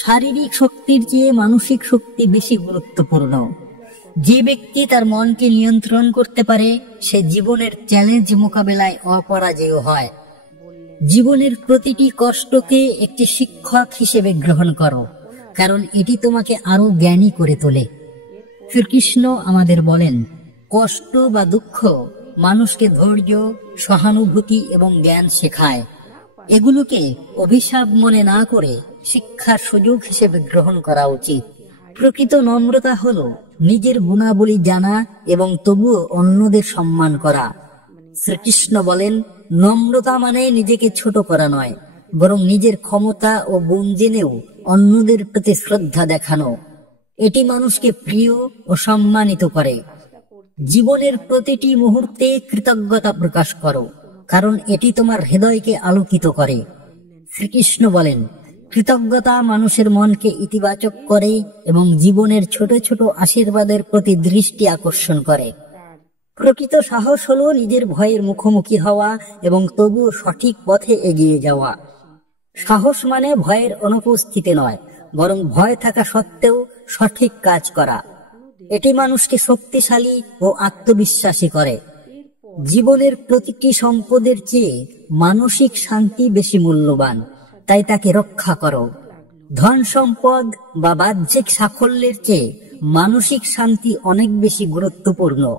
শারীরিক শক্তির চেয়ে মানসিক শক্তি বেশি গুরুত্বপূর্ণ। যে ব্যক্তি তার মনকে নিয়ন্ত্রণ করতে পারে সে জীবনের চ্যালেঞ্জ মোকাবেলায় অপরাজেয় হয়। জীবনের প্রতিটি কষ্টকে একটি শিক্ষক হিসেবে গ্রহণ করো, কারণ এটি তোমাকে আরো জ্ঞানী করে তোলে। শ্রীকৃষ্ণ আমাদের বলেন, কষ্ট বা দুঃখ মানুষকে ধৈর্য, সহানুভূতি এবং জ্ঞান শেখায়। এগুলোকে অভিশাপ মনে না করে শিক্ষার সুযোগ হিসেবে গ্রহণ করা উচিত। প্রকৃত নম্রতা হলো নিজের গুণাবলী জানা এবং তবুও অন্যদের সম্মান করা। শ্রীকৃষ্ণ বলেন, নম্রতা মানে নিজেকে ছোট করা নয়, বরং নিজের ক্ষমতা ও গুণ জেনেও অন্যদের প্রতি শ্রদ্ধা দেখানো। এটি মানুষকে প্রিয় ও সম্মানিত করে। জীবনের প্রতিটি মুহূর্তে কৃতজ্ঞতা প্রকাশ করো, কারণ এটি তোমার হৃদয়কে আলোকিত করে। শ্রীকৃষ্ণ বলেন, কৃতজ্ঞতা মানুষের মনকে ইতিবাচক করে এবং জীবনের ছোট ছোট আশীর্বাদের প্রতি দৃষ্টি আকর্ষণ করে। প্রকৃত সাহস হলো নিজের ভয়ের মুখোমুখি হওয়া এবং তবুও সঠিক পথে এগিয়ে যাওয়া। সাহস মানে ভয়ের অনুপস্থিতি নয়, বরং ভয় থাকা সত্ত্বেও সঠিক কাজ করা। এটি মানুষকে শক্তিশালী ও আত্মবিশ্বাসী করে। জীবনের প্রতিটি সম্পদের চেয়ে মানসিক শান্তি বেশি মূল্যবান, তাই তাকে রক্ষা করো। ধন সম্পদ বা বাহ্যিক সাফল্যের চেয়ে মানসিক শান্তি অনেক বেশি গুরুত্বপূর্ণ।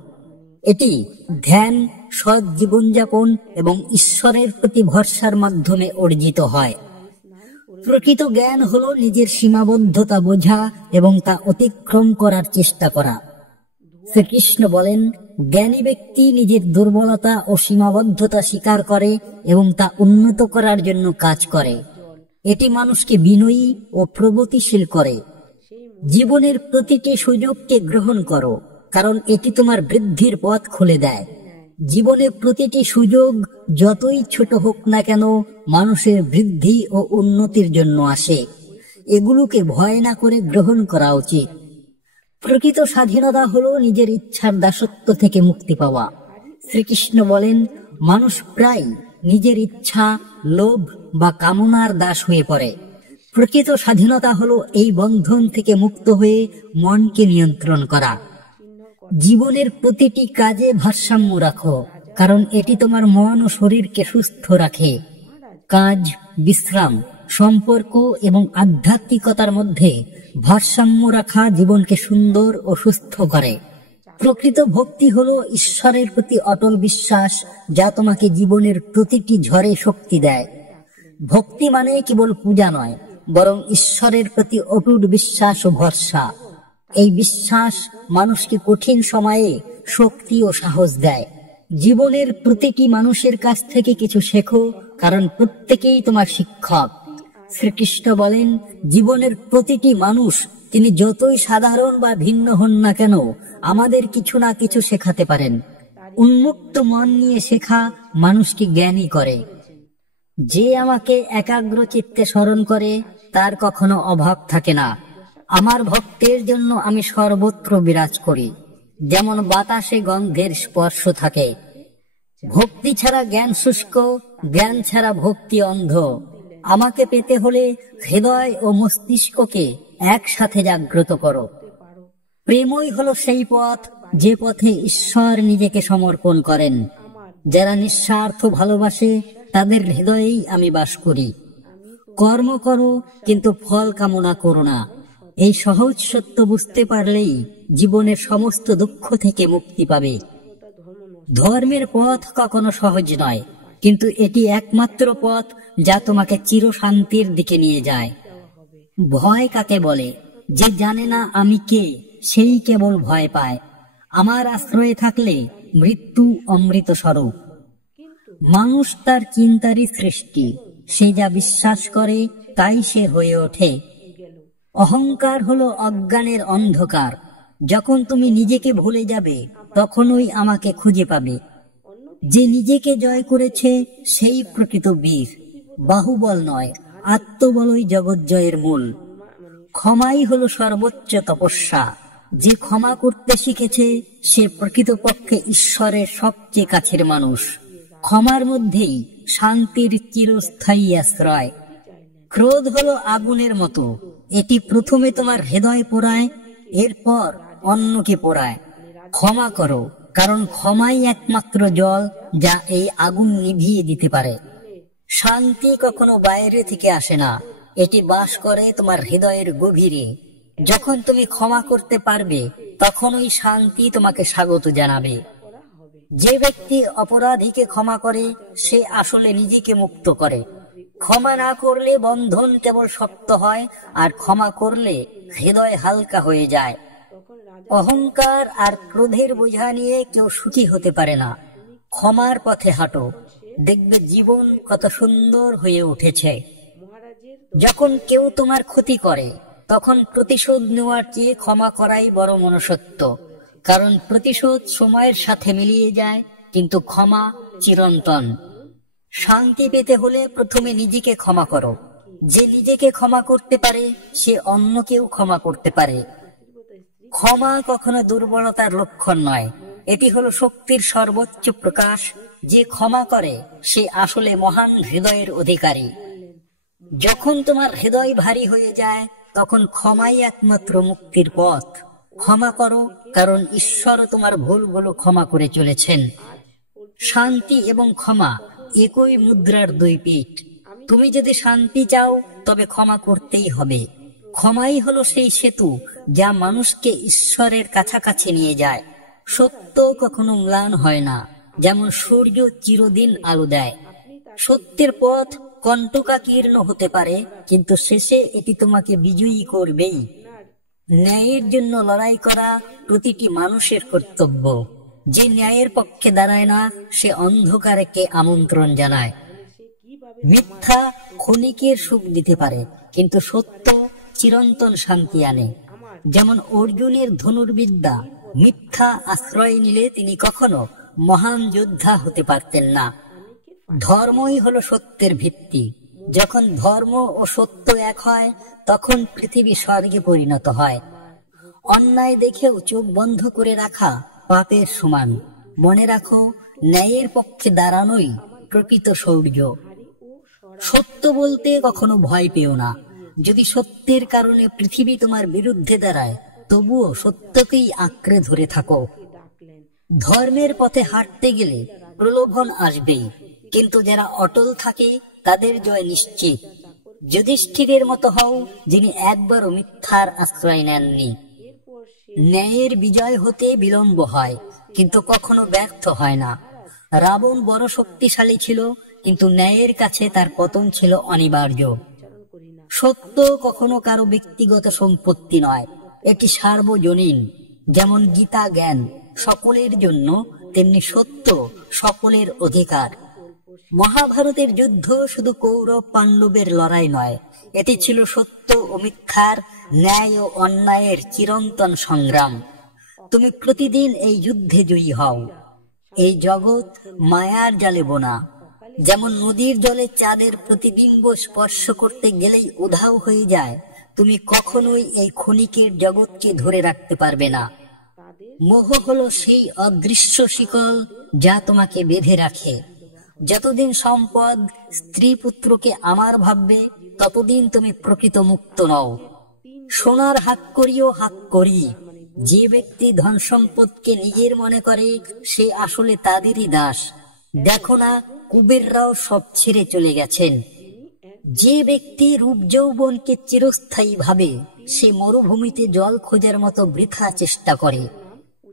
এটি ধ্যান, সৎ জীবনযাপন এবং ঈশ্বরের প্রতি ভরসার মাধ্যমে অর্জিত হয়। প্রকৃত জ্ঞান হলো নিজের সীমাবদ্ধতা বোঝা এবং তা অতিক্রম করার চেষ্টা করা। শ্রীকৃষ্ণ বলেন, জ্ঞানী ব্যক্তি নিজের দুর্বলতা ও সীমাবদ্ধতা স্বীকার করে এবং তা উন্নত করার জন্য কাজ করে। এটি মানুষকে বিনয়ী ও প্রগতিশীল করে। জীবনের প্রতিটি সুযোগকে গ্রহণ করো, কারণ এটি তোমার বৃদ্ধির পথ খুলে দেয়। জীবনের প্রতিটি সুযোগ যতই ছোট হোক না কেন মানুষের বৃদ্ধি ও উন্নতির জন্য আসে। এগুলোকে ভয় না করে গ্রহণ করা উচিত। প্রকৃত স্বাধীনতা হলো নিজের ইচ্ছার দাসত্ব থেকে মুক্তি পাওয়া। শ্রীকৃষ্ণ বলেন, মানুষ প্রায় নিজের ইচ্ছা, লোভ বা কামনার দাস হয়ে পড়ে। প্রকৃত স্বাধীনতা হলো এই বন্ধন থেকে মুক্ত হয়ে মনকে নিয়ন্ত্রণ করা। জীবনের প্রতিটি কাজে ভারসাম্য রাখো, কারণ এটি তোমার মন ও শরীরকে সুস্থ রাখে। কাজ, বিশ্রাম, সম্পর্ক এবং আধ্যাত্মিকতার মধ্যে ভারসাম্য রাখা জীবনকে সুন্দর ও সুস্থ করে। প্রকৃত ভক্তি হলো ঈশ্বরের প্রতি অটল বিশ্বাস, যা তোমাকে জীবনের প্রতিটি ঝড়ে শক্তি দেয়। ভক্তি মানে কেবল পূজা নয়, বরং ঈশ্বরের প্রতি অটুট বিশ্বাস ও ভরসা। এই বিশ্বাস মানুষকে কঠিন সময়ে শক্তি ও সাহস দেয়। জীবনের প্রতিটি মানুষের কাছ থেকে কিছু শেখো, কারণ প্রত্যেকেই তোমার শিক্ষক। শ্রীকৃষ্ণ বলেন, জীবনের প্রতিটি মানুষ, তিনি যতই সাধারণ বা ভিন্ন হন না কেন, আমাদের কিছু না কিছু শেখাতে পারেন। উন্মুক্ত মন নিয়ে শেখা মানুষকে জ্ঞানী করে। যে আমাকে একাগ্র চিত্তে স্মরণ করে তার কখনো অভাব থাকে না। আমার ভক্তের জন্য আমি সর্বত্র বিরাজ করি, যেমন বাতাসে গন্ধের স্পর্শ থাকে। ভক্তি ছাড়া জ্ঞান শুষ্ক, জ্ঞান ছাড়া ভক্তি অন্ধ। আমাকে পেতে হলে হৃদয় ও মস্তিষ্ককে একসাথে জাগ্রত করো। প্রেমই হলো সেই পথ যে পথে ঈশ্বর নিজেকে সমর্পণ করেন। যারা নিঃস্বার্থ ভালোবাসে তাদের হৃদয়েই আমি বাস করি। কর্ম করো, কিন্তু ফল কামনা করো না। এই সহজ সত্য বুঝতে পারলেই জীবনের সমস্ত দুঃখ থেকে মুক্তি পাবে। ধর্মের পথ কখনো সহজ নয়, কিন্তু এটি একমাত্র পথ যা তোমাকে চিরশান্তির দিকে নিয়ে যায়। ভয় কাকে বলে? যে জানে না আমি কে, সেই কেবল ভয় পায়। আমার আশ্রয়ে থাকলে মৃত্যু অমৃত স্বরূপ। মানুষ তার চিন্তারই সৃষ্টি, সে যা বিশ্বাস করে তাই সে হয়ে ওঠে। অহংকার হলো অজ্ঞানের অন্ধকার। যখন তুমি নিজেকে ভুলে যাবে, তখনই আমাকে খুঁজে পাবে। যে নিজেকে জয় করেছে সেই প্রকৃত বীর। বাহুবল নয়, আত্মবলই জগৎ জয়ের মূল। ক্ষমাই হলো সর্বোচ্চ তপস্যা। যে ক্ষমা করতে শিখেছে সে প্রকৃতপক্ষে ঈশ্বরের সবচেয়ে কাছের মানুষ। ক্ষমার মধ্যেই শান্তির চিরস্থায়ী আশ্রয়। ক্রোধ হলো আগুনের মতো, এটি প্রথমে তোমার হৃদয় পোড়ায়, এরপর অন্যকে পোড়ায়। ক্ষমা করো, কারণ ক্ষমাই একমাত্র জল যা এই আগুন নিভিয়ে দিতে পারে। শান্তি কখনো বাইরে থেকে আসে না, এটি বাস করে তোমার হৃদয়ের গভীরে। যখন তুমি ক্ষমা করতে পারবে, তখনই শান্তি তোমাকে স্বাগত জানাবে। যে ব্যক্তি অপরাধীকে ক্ষমা করে, সে আসলে নিজেকে মুক্ত করে। ক্ষমা না করলে বন্ধন কেবল শক্ত হয়, আর ক্ষমা করলে হৃদয় হালকা হয়ে যায়। অহংকার আর ক্রোধের বোঝা নিয়ে কেউ সুখী হতে পারে না। ক্ষমার পথে হাঁটো, দেখবে জীবন কত সুন্দর হয়ে উঠেছে। যখন কেউ তোমার ক্ষতি করে, তখন প্রতিশোধ নেওয়ার চেয়ে ক্ষমা করাই বড় মনুষ্যত্ব। কারণ প্রতিশোধ সময়ের সাথে মিলিয়ে যায়, কিন্তু ক্ষমা চিরন্তন। শান্তি পেতে হলে প্রথমে নিজেকে ক্ষমা করো। যে নিজেকে ক্ষমা করতে পারে, সে অন্যকেও ক্ষমা করতে পারে। ক্ষমা কখনো দুর্বলতার লক্ষণ নয়, এটি হলো শক্তির সর্বোচ্চ প্রকাশ। যে ক্ষমা করে, সে আসলে মহান হৃদয়ের অধিকারী। যখন তোমার হৃদয় ভারী হয়ে যায়, তখন ক্ষমাই একমাত্র মুক্তির পথ। ক্ষমা করো, কারণ ঈশ্বর তোমার ভুলগুলো ক্ষমা করে চলেছেন। শান্তি এবং ক্ষমা একই মুদ্রার দুই পিঠ। তুমি যদি শান্তি চাও, তবে ক্ষমা করতেই হবে। ক্ষমাই হলো সেই সেতু যা মানুষকে ঈশ্বরের কাছাকাছি নিয়ে যায়। সত্য কখনো ম্লান হয় না, যেমন সূর্য চিরদিন আলো দেয়। সত্যের পথ কণ্টকাকীর্ণ হতে পারে, কিন্তু শেষে এটি তোমাকে বিজয়ী করবেই। ন্যায়ের জন্য লড়াই করা প্রতিটি মানুষের কর্তব্য। যে ন্যায়ের পক্ষে দাঁড়ায় না, সে অন্ধকারকে আমন্ত্রণ জানায়। মিথ্যা ক্ষণিকের সুখ দিতে পারে, কিন্তু সত্য চিরন্তন শান্তি আনে। যেমন অর্জুনের ধনুর্বিদ্যা, মিথ্যা আশ্রয় নিলে তিনি কখনো মহান যোদ্ধা হতে পারতেন না। ধর্মই হলো সত্যের ভিত্তি। যখন ধর্ম ও সত্য এক হয়, তখন পৃথিবী স্বর্গে পরিণত হয়। অন্যায় দেখেও চোখ বন্ধ করে রাখা পাপের সমান। মনে রাখো, ন্যায়ের পক্ষে দাঁড়ানোই প্রকৃত শৌর্য। সত্য বলতে কখনো ভয় পেও না। যদি সত্যের কারণে পৃথিবী তোমার বিরুদ্ধে দাঁড়ায়, তবুও সত্যকেই আঁকড়ে ধরে থাকো। ধর্মের পথে হাঁটতে গেলে প্রলোভন আসবেই, কিন্তু যারা অটল থাকে তাদের জয় নিশ্চিত। যুধিষ্ঠিরের মতো হও, যিনি একবারও মিথ্যার আশ্রয় নেননি। ন্যায়ের বিজয় হতে বিলম্ব হয়, কিন্তু কখনো ব্যর্থ হয় না। রাবণ বড় শক্তিশালী ছিল, কিন্তু ন্যায়ের কাছে তার পতন ছিল অনিবার্য। সত্য কখনো কারো ব্যক্তিগত সম্পত্তি নয়, এটি সার্বজনীন। যেমন গীতা জ্ঞান সকলের জন্য, তেমনি সত্য সকলের অধিকার। মহাভারতের যুদ্ধ শুধু কৌরব পাণ্ডবের লড়াই নয়, এটি ছিল সত্য ও মিথ্যার, ন্যায় ও অন্যায়ের চিরন্তন সংগ্রাম। তুমি প্রতিদিন এই যুদ্ধে জয়ী হও। এই জগৎ মায়ার জালে বোনা। যেমন নদীর জলে চাঁদের প্রতিবিম্ব স্পর্শ করতে গেলেই উধাও হয়ে যায়, তুমি কখনোই এই ক্ষণিকের জগৎকে ধরে রাখতে পারবে না। মোহ হলো সেই অদৃশ্য শিকল যা তোমাকে বেঁধে রাখে। যতদিন সম্পদ স্ত্রী পুত্রকে আমার ভাববে, ততদিন তুমি প্রকৃত মুক্ত নও। সোনার হাক করিও হাক করি। যে ব্যক্তি ধন সম্পদকে নিজের মনে করে, সে আসলে তাদেরই দাস। দেখো না, কুবেররাও সব ছেড়ে চলে গেছেন। যে ব্যক্তি রূপ যৌবনকে চিরস্থায়ী ভাবে, সে মরুভূমিতে জল খোঁজার মতো বৃথা চেষ্টা করে।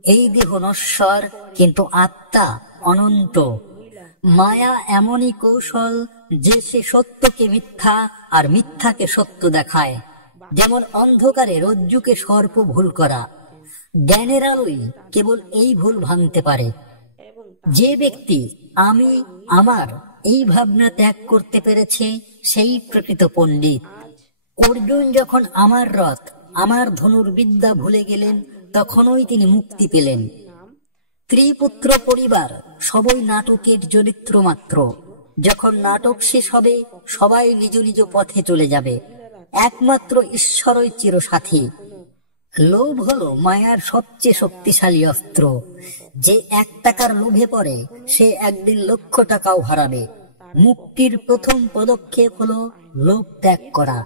এই দেহ নশ্বর, কিন্তু আত্মা অনন্ত। মায়া এমনই কৌশল যে সে সত্যকে মিথ্যা আর মিথ্যাকে সত্য দেখায়। যেমন অন্ধকারে রজ্জুকে সর্প ভুল করা। জ্ঞানের আলোই কেবল এই ভুল ভাঙতে পারে। যে ব্যক্তি আমি আমার এই ভাবনা ত্যাগ করতে পেরেছে, সেই প্রকৃত পণ্ডিত। অর্জুন যখন আমার রথ, আমার ধনুর্বিদ্যা ভুলে গেলেন, তখনই তিনি মুক্তি পেলেন। স্ত্রী পুত্র পরিবার সবই নাটকের চরিত্র মাত্র। যখন নাটক শেষ হবে, সবাই নিজ নিজ পথে চলে যাবে। একমাত্র ঈশ্বরই চিরসাথী। লোভ হলো মায়ার সবচেয়ে শক্তিশালী অস্ত্র। যে 1 টাকার লোভে পড়ে, সে একদিন লক্ষ টাকাও হারাবে। মুক্তির প্রথম পদক্ষেপ হলো লোভ ত্যাগ করা।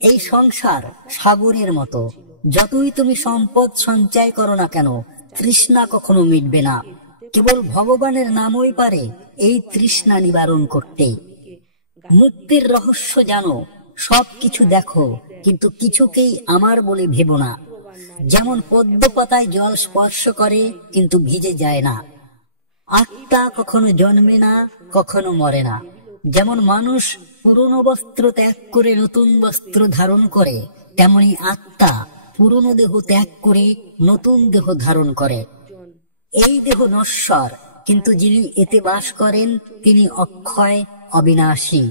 এই সংসার সাগরের মতো, যতই তুমি সম্পদ সঞ্চয় করো না কেন, তৃষ্ণা কখনো মিটবে না। কেবল ভগবানের নামই পারে এই তৃষ্ণা নিবারণ করতে। মুক্তির রহস্য জানো, সবকিছু দেখো, কিন্তু কিছুকেই আমার বলে ভেবো না। যেমন পদ্ম পাতায় জল স্পর্শ করে কিন্তু ভিজে যায় না। আত্মা কখনো জন্মে না, কখনো মরে না। যেমন মানুষ পুরনো বস্ত্র ত্যাগ করে নতুন বস্ত্র ধারণ করে, তেমনি আত্মা পুরনো দেহ ত্যাগ করে নতুন দেহ ধারণ করে। এই দেহ নশ্বর, কিন্তু যিনি এতে বাস করেন তিনি অক্ষয়, অবিনাশী।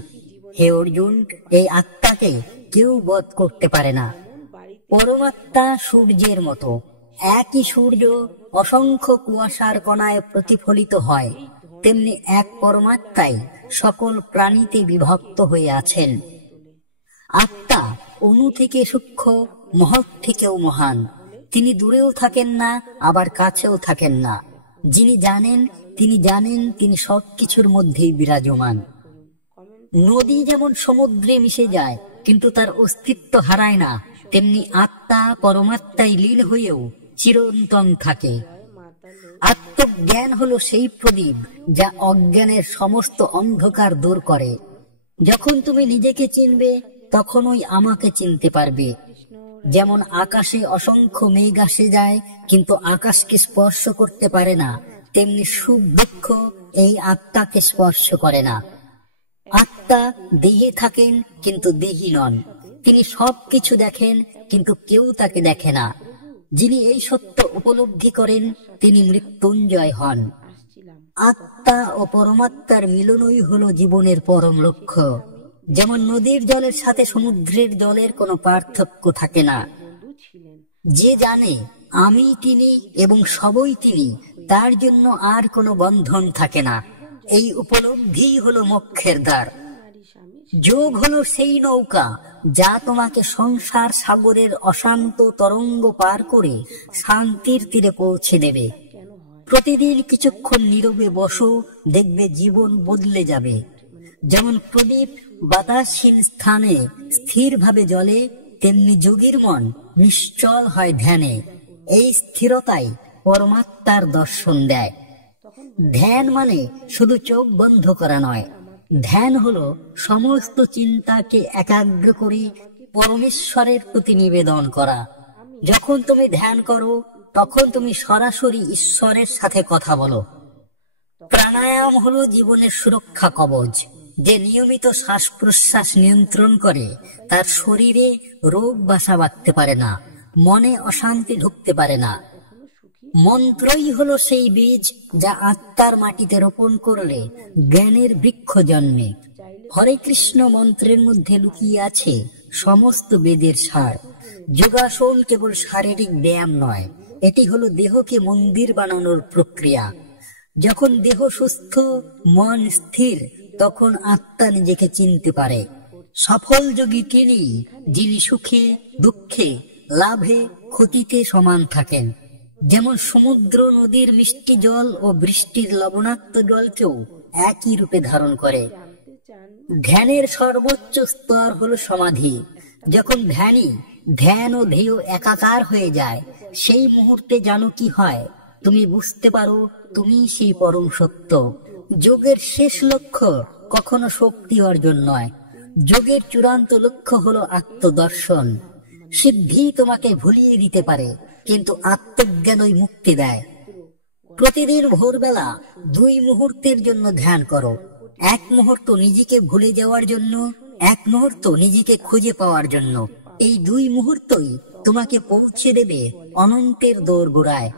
হে অর্জুন, এই আত্মাকে কেউ বধ করতে পারে না। পরমাত্মা সূর্যের মতো। একই সূর্য অসংখ্য কুয়াশার কণায় প্রতিফলিত হয়, তেমনি এক পরমাত্মাই সকল প্রাণীতে বিভক্ত হয়ে আছেন। আত্মা অণু থেকে সূক্ষ্ম, মহৎ থেকেও মহান। তিনি দূরেও থাকেন না, আবার কাছেও থাকেন না। যিনি জানেন, তিনি জানেন তিনি সবকিছুর মধ্যেই বিরাজমান। নদী যেমন সমুদ্রে মিশে যায় কিন্তু তার অস্তিত্ব হারায় না, তেমনি আত্মা পরমাত্মায় লীন হয়েও চিরন্তন থাকে। আত্মজ্ঞান হলো সেই প্রদীপ যা অজ্ঞানের সমস্ত অন্ধকার দূর করে। যখন তুমি নিজেকে চিনবে, তখনই আমাকে চিনতে পারবে। যেমন আকাশে অসংখ্য মেঘ আসে যায় কিন্তু আকাশকে স্পর্শ করতে পারে না, তেমনি সুখ দুঃখ এই আত্মাকে স্পর্শ করে না। আত্মা দেহে থাকেন কিন্তু দেহী নন। তিনি সবকিছু দেখেন কিন্তু কেউ তাকে দেখে না। যিনি এই সত্য উপলব্ধি করেন তিনি মৃত্যুঞ্জয় হন। আত্মা ও পরমাত্মার মিলনই হলো জীবনের পরম লক্ষ্য। যেমন নদীর জলের সাথে সমুদ্রের জলের কোনো পার্থক্য থাকে না। যে জানে আমি তিনি এবং সবই তিনি, তার জন্য আর কোনো বন্ধন থাকে না। এই উপলব্ধি হলো মোক্ষের দ্বার। যোগ হলো সেই নৌকা যা তোমাকে সংসার সাগরের অশান্ত তরঙ্গ পার করে শান্তির তীরে পৌঁছে দেবে। প্রতিদিন কিছুক্ষণ নীরবে বসো, দেখবে জীবন বদলে যাবে। যেমন প্রদীপ বাতাসহীন স্থানে স্থিরভাবে জ্বলে, তেমনি যোগীর মন নিশ্চল হয় ধ্যানে। এই স্থিরতাই পরমাত্মার দর্শন দেয়। ধ্যান মানে শুধু চোখ বন্ধ করা নয়। ধ্যান হলো সমস্ত চিন্তাকে একাগ্র করে পরমেশ্বরের প্রতি নিবেদন করা। যখন তুমি ধ্যান করো, তখন তুমি সরাসরি ঈশ্বরের সাথে কথা বলো। প্রাণায়াম হলো জীবনের সুরক্ষা কবচ। যে নিয়মিত শ্বাস প্রশ্বাস নিয়ন্ত্রণ করে, তার শরীরে রোগ বাসা বাঁধতে পারে না, মনে অশান্তি ঢুকতে পারে না। মন্ত্রই হলো সেই বীজ যা আত্মার মাটিতে রোপণ করলে জ্ঞানের বৃক্ষ জন্মে। হরে কৃষ্ণ মন্ত্রের মধ্যে লুকিয়ে আছে সমস্ত বেদের সার। যোগাসন কেবল শারীরিক ব্যায়াম নয়, এটি হলো দেহকে মন্দির বানানোর প্রক্রিয়া। যখন দেহ সুস্থ, মন স্থির, তখন আত্মা নিজেকে চিনতে পারে। সফল যোগী তিনি, যিনি সুখে দুঃখে লাভে ক্ষতিতে সমান থাকেন। যেমন সমুদ্র নদীর মিষ্টি জল ও বৃষ্টির লবণাক্ত জলকেও একই রূপে ধারণ করে। ধ্যানের সর্বোচ্চ স্তর হলো সমাধি। যখন ধ্যান ও ধ্যেয় একাকার হয়ে যায়, সেই মুহূর্তে জানো কি হয়? তুমি বুঝতে পারো তুমি সেই পরম সত্য। যোগের শেষ লক্ষ্য কখনো শক্তি অর্জন নয়। যোগের চূড়ান্ত লক্ষ্য হলো আত্মদর্শন। সিদ্ধি তোমাকে ভুলিয়ে দিতে পারে, কিন্তু আত্মজ্ঞানই মুক্তি দেয়। প্রতিদিন ভোরবেলা 2 মুহূর্তের জন্য ধ্যান করো। 1 মুহূর্ত নিজেকে ভুলে যাওয়ার জন্য, 1 মুহূর্ত নিজেকে খুঁজে পাওয়ার জন্য। এই 2 মুহূর্তই তোমাকে পৌঁছে দেবে অনন্তের দোরগোড়ায়।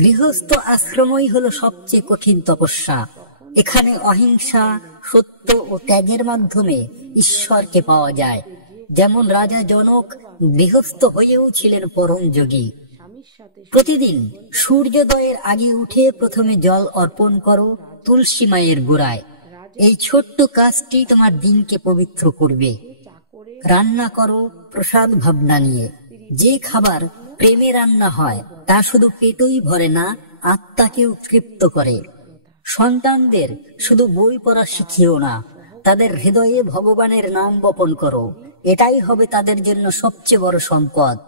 গৃহস্থ আশ্রমই হলো সবচেয়ে কঠিন তপস্যা। এখানে অহিংসা, সত্য ও ত্যাগের মাধ্যমে ঈশ্বরকে পাওয়া যায়। যেমন রাজা জনক গৃহস্থ হয়েও ছিলেন পরম যোগী। প্রতিদিন সূর্যোদয়ের আগে উঠে প্রথমে জল অর্পণ করো তুলসী মায়ের গোড়ায়। এই ছোট্ট কাজটি তোমার দিনকে পবিত্র করবে। রান্না করো প্রসাদ ভাবনা নিয়ে। যে খাবার প্রেমে রান্না হয় তা শুধু পেটই ভরে না, আত্মাকেও তৃপ্ত করে। সন্তানদের শুধু বই পড়া শিখিও না, তাদের হৃদয়ে ভগবানের নাম বপন করো। এটাই হবে তাদের জন্য সবচেয়ে বড় সম্পদ।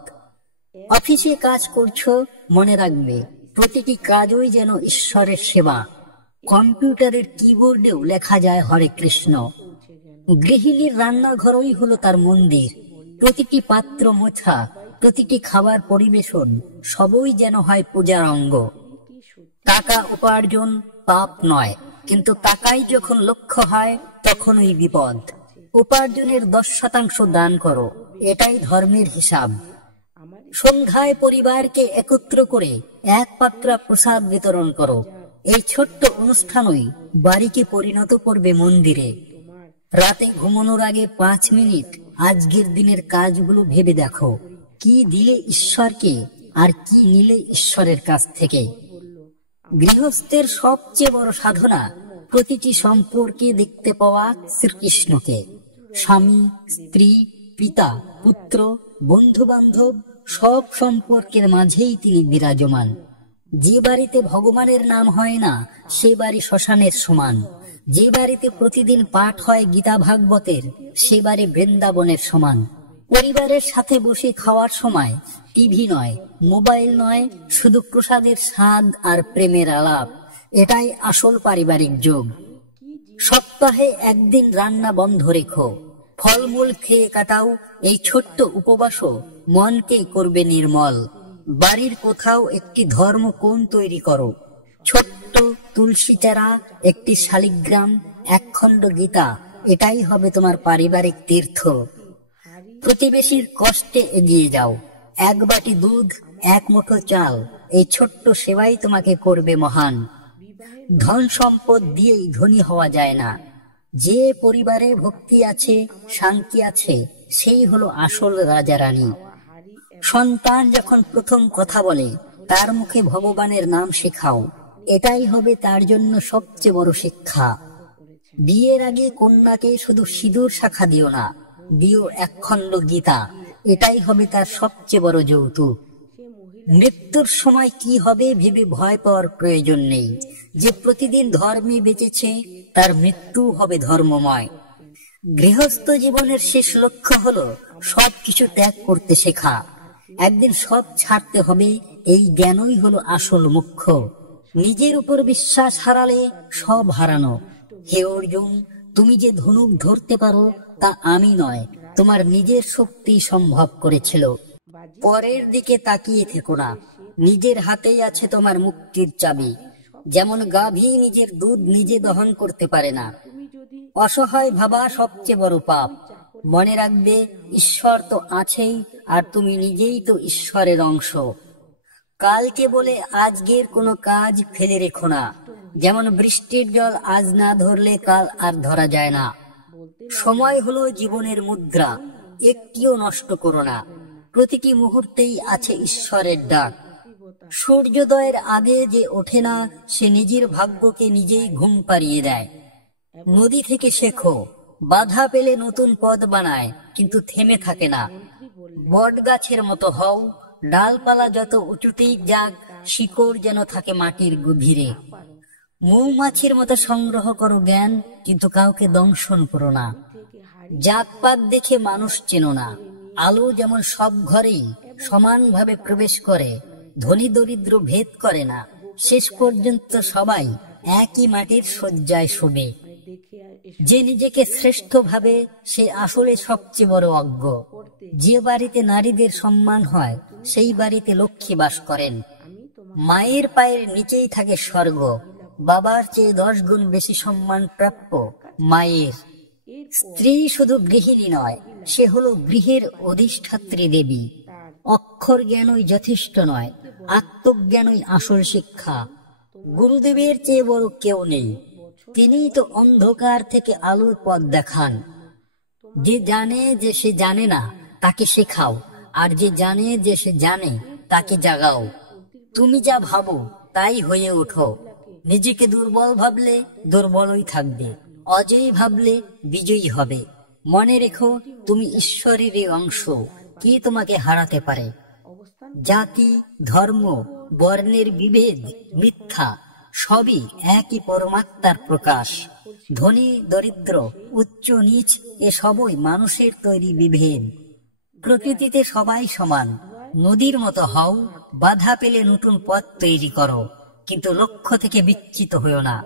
অফিসে কাজ করছো, মনে রাখবে প্রতিটি কাজই যেন ঈশ্বরের সেবা। কম্পিউটারের কিবোর্ডেও লেখা যায় হরে কৃষ্ণ। গৃহিণীর রান্নাঘরই হলো তার মন্দির। প্রতিটি পাত্র মোছা, প্রতিটি খাবার পরিবেশন সবই যেন হয় পূজার অঙ্গ। টাকা উপার্জন পাপ নয়, কিন্তু টাকাই যখন লক্ষ্য হয় তখনই বিপদ। উপার্জনের 10% দান করো, এটাই ধর্মের হিসাব। সন্ধ্যায় পরিবারকে একত্র করে এক পাত্রা প্রসাদ বিতরণ করো। এই ছোট্ট অনুষ্ঠানই বাড়িকে পরিণত করবে মন্দিরে। রাতে ঘুমানোর আগে 5 মিনিট আজকের দিনের কাজগুলো ভেবে দেখো, কি দিলে ঈশ্বরকে আর কি নিলে ঈশ্বরের কাছ থেকে। গৃহস্থের সবচেয়ে বড় সাধনা প্রতিটি সম্পর্কে দেখতে পাওয়া শ্রীকৃষ্ণকে। স্বামী, স্ত্রী, পিতা, পুত্র, বন্ধু বান্ধব সব সম্পর্কের মাঝেই তিনি বিরাজমান। যে বাড়িতে ভগবানের নাম হয় না সে বাড়ি শ্মশানের সমান। যে বাড়িতে প্রতিদিন পাঠ হয় গীতা ভাগবতের সে বাড়ি বৃন্দাবনের সমান। পরিবারের সাথে বসে খাওয়ার সময় টিভি নয়, মোবাইল নয়, শুধু প্রসাদের স্বাদ আর প্রেমের আলাপ, এটাই আসল পারিবারিক যোগ। সপ্তাহে একদিন রান্না বন্ধ রেখো, ফলমূল খেয়ে কাটাও এই ছোট্ট উপবাসও মনকে করবে নির্মল। বাড়ির কোথাও একটি ধর্মকোণ তৈরি করো, ছোট্ট তুলসী চারা, একটি শালিগ্রাম, একখণ্ড গীতা, এটাই হবে তোমার পারিবারিক তীর্থ। প্রতিবেশীর কষ্টে এগিয়ে যাও, এক বাটি দুধ, এক মুঠো চাল, এই ছোট্ট সেবাই তোমাকে করবে মহান। ধন সম্পদ দিয়েই ধনী হওয়া যায় না। যে পরিবারে ভক্তি আছে, শান্তি আছে, সেই হলো আসল রাজা রানী। সন্তান যখন প্রথম কথা বলে তার মুখে ভগবানের নাম শেখাও, এটাই হবে তার জন্য সবচেয়ে বড় শিক্ষা। বিয়ের আগে কন্যাকে শুধু সিঁদুর শাখা দিও না, দিও একখণ্ড গীতা, এটাই হবে তার সবচেয়ে বড় যৌতুক। মৃত্যুর সময় কি হবে ভেবে ভয় পাওয়ার প্রয়োজন নেই। যে প্রতিদিন ধর্মে বেঁচেছে তার মৃত্যু হবে ধর্মময়। গৃহস্থ জীবনের শেষ লক্ষ্য হলো সবকিছু ত্যাগ করতে শেখা। একদিন সব ছাড়তে হবে, এই জ্ঞানই হলো আসল মুখ্য। নিজের উপর বিশ্বাস হারালে সব হারানো। হে অর্জুন, তুমি যে ধনুক ধরতে পারো তা আমি নয়, তোমার নিজের শক্তি সম্ভব করেছিল। পরের দিকে তাকিয়ে থেকো না, নিজের হাতেই আছে তোমার মুক্তির চাবি। যেমন গাভী নিজের দুধ নিজে দহন করতে পারে না, অসহায় ভাবা সবচেয়ে বড় পাপ। মনে রাখবে ঈশ্বর তো আছেই, আর তুমি নিজেই তো ঈশ্বরের অংশ। কালকে বলে আজকের কোনো কাজ ফেলে রেখো না। যেমন বৃষ্টির জল আজ না ধরলে কাল আর ধরা যায় না। সময় হলো জীবনের মুদ্রা, একটিও নষ্ট করো না। প্রতিটি মুহূর্তেই আছে ঈশ্বরের ডাক। সূর্যোদয়ের আগে যে ওঠে না সে নিজের ভাগ্যকে নিজেই ঘুম পাড়িয়ে দেয়। নদী থেকে শেখো, বাধা পেলে নতুন পথ বানায় কিন্তু থেমে থাকে না। বট গাছের মতো হও, ডালপালা যত উঁচুতেই যাক, শিকড় যেন থাকে মাটির গভীরে। মৌমাছির মতো সংগ্রহ করো জ্ঞান, কিন্তু কাউকে দংশন করো না। জাতপাত দেখে মানুষ চেনো না। আলো যেমন সব ঘরেই সমানভাবে প্রবেশ করে, ধনী দরিদ্র ভেদ করে না। শেষ পর্যন্ত সবাই একই মাটির শয্যায় শোবে। যে নিজেকে শ্রেষ্ঠ ভাবে সে আসলে সবচেয়ে বড় অজ্ঞ। যে বাড়িতে নারীদের সম্মান হয় সেই বাড়িতে লক্ষ্মী বাস করেন। মায়ের পায়ের নিচেই থাকে স্বর্গ। বাবার চেয়ে 10 গুণ বেশি সম্মান প্রাপ্য মায়ের। স্ত্রী শুধু গৃহিণী নয়, সে হলো গৃহের অধিষ্ঠাত্রী দেবী। অক্ষর জ্ঞানই যথেষ্ট নয়, আত্মজ্ঞানই আসল শিক্ষা। গুরুদেবের চেয়ে বড় কেউ নেই, তিনিই তো অন্ধকার থেকে আলোর পথ দেখান। যে জানে যে সে জানে না তাকে শেখাও, আর যে জানে যে সে জানে তাকে জাগাও। তুমি যা ভাবো তাই হয়ে ওঠো। নিজেকে দুর্বল ভাবলে দুর্বলই থাকবে, অজয়ী ভাবলে বিজয়ী হবে। মনে রেখো তুমি ঈশ্বরের অংশ, কি তোমাকে হারাতে পারে? জাতি, ধর্ম, বর্ণের বিভেদ মিথ্যা, সবই একই পরমাত্মার প্রকাশ। ধনী দরিদ্র, উচ্চ নীচ, এ সবই মানুষের তৈরি বিভেদ। প্রকৃতিতে সবাই সমান, নদীর মতো হও, বাধা পেলে নতুন পথ তৈরি করো, কিন্তু লক্ষ্য থেকে বিচ্যুত হইও না।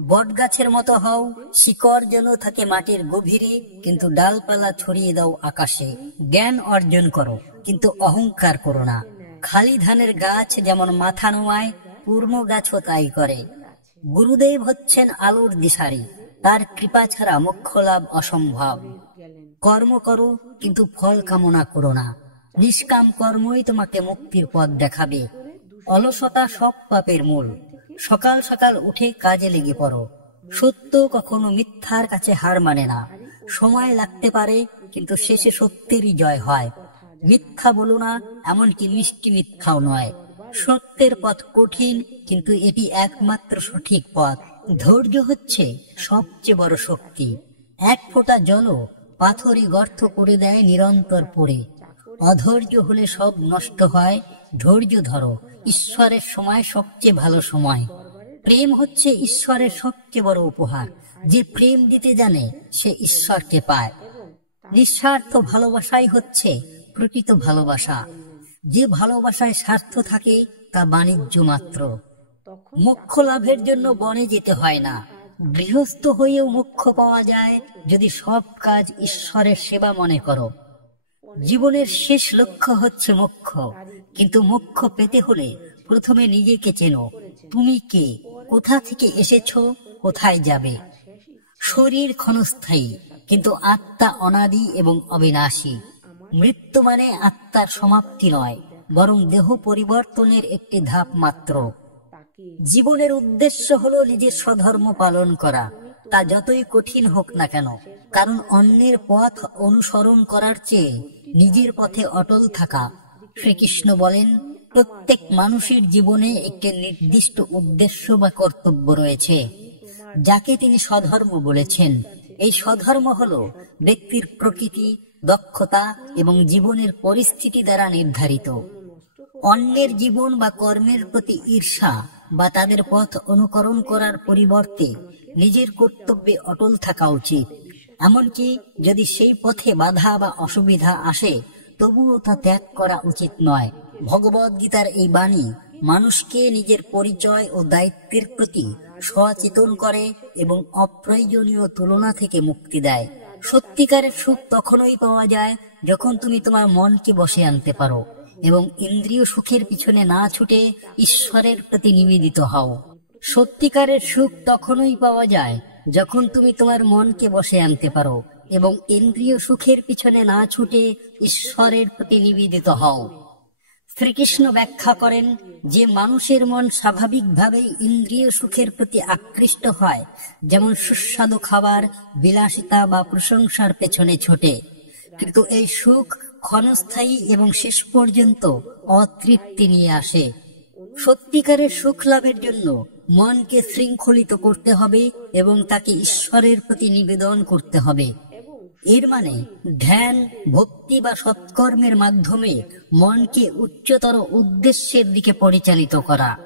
বটগাছের মতো হও, শিকড় যেন থাকে মাটির গভীরে, কিন্তু ডালপালা ছড়িয়ে দাও আকাশে। জ্ঞান অর্জন করো, কিন্তু অহংকার করো না। খালি ধানের গাছ যেমন মাথা নোয়ায়, পূর্ণ গাছও তাই করে। গুরুদেব হচ্ছেন আলোর দিশারি, তার কৃপা ছাড়া মোক্ষ লাভ অসম্ভব। কর্ম করো, কিন্তু ফল কামনা করো না। নিষ্কাম কর্মই তোমাকে মুক্তির পথ দেখাবে। অলসতা সব পাপের মূল। সকাল সকাল উঠে কাজে লেগে পড়ো। সত্য কখনো মিথ্যার কাছে হার মানে না। সময় লাগতে পারে, কিন্তু শেষে সত্যেরই জয় হয়। মিথ্যা বলো না, এমনকি মিষ্টি মিথ্যাও নয়। সত্যের পথ কঠিন, কিন্তু এটি একমাত্র সঠিক পথ। ধৈর্য হচ্ছে সবচেয়ে বড় শক্তি। এক ফোঁটা জলও পাথরই গর্ত করে দেয় নিরন্তর পড়ে। অধৈর্য হলে সব নষ্ট হয়। ধৈর্য ধরো, ঈশ্বরের সময় সবচেয়ে ভালো সময়। প্রেম হচ্ছে ঈশ্বরের সবচেয়ে বড় উপহার। যে প্রেম দিতে জানে সে ঈশ্বরকে পায়। নিঃস্বার্থ ভালোবাসাই হচ্ছে প্রকৃত ভালোবাসা। যে ভালোবাসায় স্বার্থ থাকে তা বাণিজ্য মাত্র। মোক্ষ লাভের জন্য বনে যেতে হয় না। গৃহস্থ হয়েও মোক্ষ পাওয়া যায় যদি সব কাজ ঈশ্বরের সেবা মনে করো। জীবনের শেষ লক্ষ্য হচ্ছে মোক্ষ, কিন্তু মোক্ষ পেতে হলে প্রথমে নিজেকে চেনো। তুমি কে, কোথা থেকে এসেছো, কোথায় যাবে। শরীর ক্ষণস্থায়ী, কিন্তু আত্মা অনাদি এবং অবিনাশী। মৃত্যু মানে আত্মার সমাপ্তি নয়, বরং দেহ পরিবর্তনের একটি ধাপ মাত্র। জীবনের উদ্দেশ্য হলো নিজের স্বধর্ম পালন করা, তা যতই কঠিন হোক না কেন। কারণ অন্যের পথ অনুসরণ করার চেয়ে নিজের পথে অটল থাকা। শ্রীকৃষ্ণ বলেন, প্রত্যেক মানুষের জীবনে একটি নির্দিষ্ট উদ্দেশ্য বা কর্তব্য রয়েছে, যাকে তিনি স্বধর্ম বলেছেন। এই স্বধর্ম হলো ব্যক্তির প্রকৃতি, দক্ষতা এবং জীবনের পরিস্থিতি দ্বারা নির্ধারিত। অন্যের জীবন বা কর্মের প্রতি ঈর্ষা বা তাদের পথ অনুকরণ করার পরিবর্তে নিজের কর্তব্যে অটল থাকা উচিত। এমনকি যদি সেই পথে বাধা বা অসুবিধা আসে, তবুও তা ত্যাগ করা উচিত নয়। ভগবদ গীতার এই বাণী মানুষকে নিজের পরিচয় ও দায়িত্বের প্রতি সচেতন করে এবং অপ্রয়োজনীয় তুলনা থেকে মুক্তি দেয়। সত্যিকারের সুখ তখনই পাওয়া যায় যখন তুমি তোমার মনকে বশে আনতে পারো এবং ইন্দ্রিয় সুখের পিছনে না ছুটে ঈশ্বরের প্রতি নিবেদিত হও। সত্যিকারের সুখ তখনই পাওয়া যায় যখন তুমি তোমার মনকে বশে আনতে পারো এবং ইন্দ্রিয় সুখের পিছনে না ছুটে ঈশ্বরের প্রতি নিবেদিত হও। শ্রীকৃষ্ণ ব্যাখ্যা করেন যে মানুষের মন স্বাভাবিকভাবেই ইন্দ্রিয় সুখের প্রতি আকৃষ্ট হয়, যেমন সুস্বাদু খাবার, বিলাসিতা বা প্রশংসার পেছনে ছোটে। কিন্তু এই সুখ ক্ষণস্থায়ী এবং শেষ পর্যন্ত অতৃপ্তি নিয়ে আসে। সত্যিকারের সুখ লাভের জন্য মনকে শৃঙ্খলিত করতে হবে এবং তাকে ঈশ্বরের প্রতি নিবেদন করতে হবে। এর মানে ধ্যান, ভক্তি বা সৎকর্মের মাধ্যমে মনকে উচ্চতর উদ্দেশ্যের দিকে পরিচালিত করা।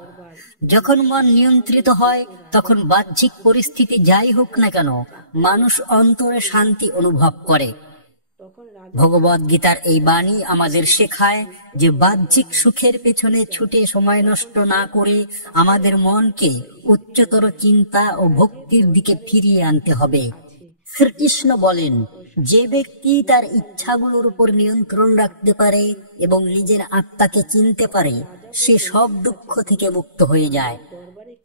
যখন মন নিয়ন্ত্রিত হয়, তখন বাহ্যিক পরিস্থিতি যাই হোক না কেন, মানুষ অন্তরে শান্তি অনুভব করে। ভগবদ গীতার এই বাণী আমাদের শেখায় যে বাহ্যিক সুখের পেছনে ছুটে সময় নষ্ট না করে আমাদের মনকে উচ্চতর চিন্তা ও ভক্তির দিকে ফিরিয়ে আনতে হবে। শ্রীকৃষ্ণ বলেন, যে ব্যক্তি তার ইচ্ছাগুলোর উপর নিয়ন্ত্রণ রাখতে পারে এবং নিজের আত্মাকে চিনতে পারে, সে সব দুঃখ থেকে মুক্ত হয়ে যায়।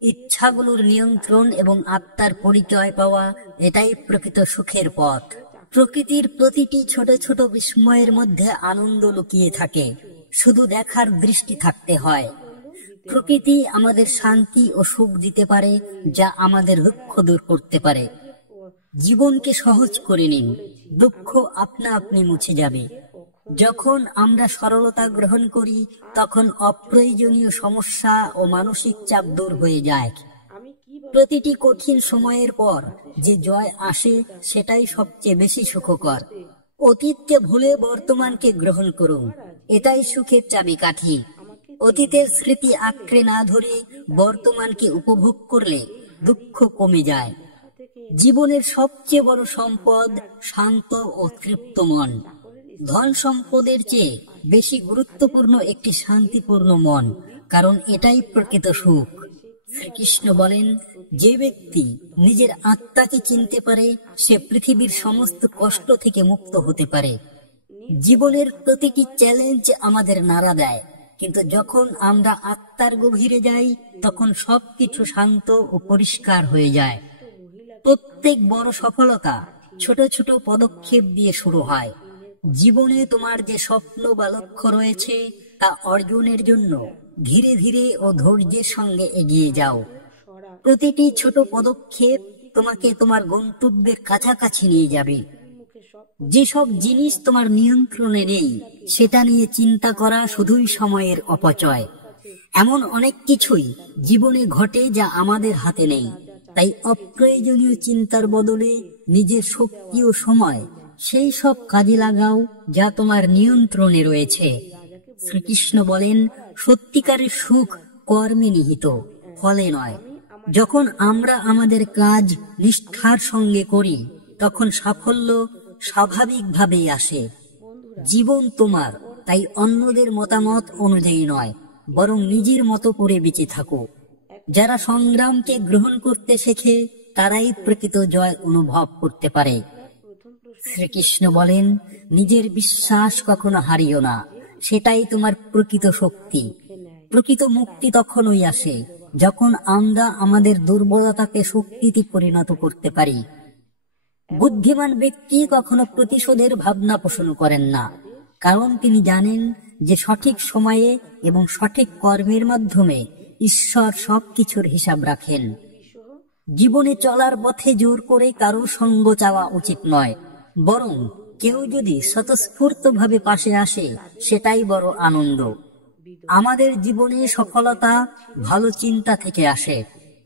ইচ্ছাগুলোর নিয়ন্ত্রণ এবং আত্মার পরিচয় পাওয়া, এটাই প্রকৃত সুখের পথ। প্রকৃতির প্রতিটি ছোট ছোট বিস্ময়ের মধ্যে আনন্দ লুকিয়ে থাকে, শুধু দেখার দৃষ্টি থাকতে হয়। প্রকৃতি আমাদের শান্তি ও সুখ দিতে পারে, যা আমাদের দুঃখ দূর করতে পারে। জীবনকে সহজ করে নিন, দুঃখ আপনা আপনি মুছে যাবে। যখন আমরা সরলতা গ্রহণ করি, তখন অপ্রয়োজনীয় সমস্যা ও মানসিক চাপ দূর হয়ে যায়। প্রতিটি কঠিন সময়ের পর যে জয় আসে, সেটাই সবচেয়ে বেশি সুখকর। অতীতকে ভুলে বর্তমানকে গ্রহণ করুন, এটাই সুখের চাবিকাঠি। অতীতের স্মৃতি আঁকড়ে না ধরে বর্তমানকে উপভোগ করলে দুঃখ কমে যায়। জীবনের সবচেয়ে বড় সম্পদ শান্ত ও তৃপ্ত মন। ধন সম্পদের চেয়ে বেশি গুরুত্বপূর্ণ একটি শান্তিপূর্ণ মন, কারণ এটাই প্রকৃত সুখ। শ্রীকৃষ্ণ বলেন, যে ব্যক্তি নিজের আত্মাকে চিনতে পারে সে পৃথিবীর সমস্ত কষ্ট থেকে মুক্ত হতে পারে। জীবনের প্রতিটি চ্যালেঞ্জ আমাদের নাড়া দেয়, কিন্তু যখন আমরা আত্মার গভীরে যাই তখন সবকিছু শান্ত ও পরিষ্কার হয়ে যায়। প্রত্যেক বড় সফলতা ছোট ছোট পদক্ষেপ দিয়ে শুরু হয়। জীবনে তোমার যে স্বপ্ন বা লক্ষ্য রয়েছে তা অর্জনের জন্য ধীরে ধীরে ও ধৈর্যের সঙ্গে এগিয়ে যাও। প্রতিটি ছোট পদক্ষেপ তোমাকে তোমার গন্তব্যের কাছাকাছি নিয়ে যাবে। যেসব জিনিস তোমার নিয়ন্ত্রণে নেই সেটা নিয়ে চিন্তা করা শুধুই সময়ের অপচয়। এমন অনেক কিছুই জীবনে ঘটে যা আমাদের হাতে নেই, তাই অপ্রয়োজনীয় চিন্তার বদলে নিজের শক্তি ও সময় সেই সব কাজে লাগাও যা তোমার নিয়ন্ত্রণে রয়েছে। শ্রীকৃষ্ণ বলেন, সত্যিকারের সুখ কর্মে নিহিত, ফলে নয়। যখন আমরা আমাদের কাজ নিষ্ঠার সঙ্গে করি তখন সাফল্য স্বাভাবিকভাবেই আসে। জীবন তোমার, তাই অন্যদের মতামত অনুযায়ী নয়, বরং নিজের মতো করে বেঁচে থাকো। যারা সংগ্রামকে গ্রহণ করতে শেখে তারাই প্রকৃত জয় অনুভব করতে পারে। শ্রীকৃষ্ণ বলেন, নিজের বিশ্বাস কখনো হারিও না, সেটাই তোমার প্রকৃত শক্তি। প্রকৃত মুক্তি তখনই আসে যখন আমরা আমাদের দুর্বলতাকে শক্তিতে পরিণত করতে পারি। বুদ্ধিমান ব্যক্তি কখনো প্রতিশোধের ভাবনা পোষণ করেন না, কারণ তিনি জানেন যে সঠিক সময়ে এবং সঠিক কর্মের মাধ্যমে ঈশ্বর সবকিছুর হিসাব রাখেন। জীবনে চলার পথে জোর করে কারো সঙ্গ চাওয়া উচিত নয়, বরং কেউ যদি স্বতঃস্ফূর্তভাবে পাশে আসে সেটাই বড় আনন্দ। আমাদের জীবনে সফলতা ভালো চিন্তা থেকে আসে,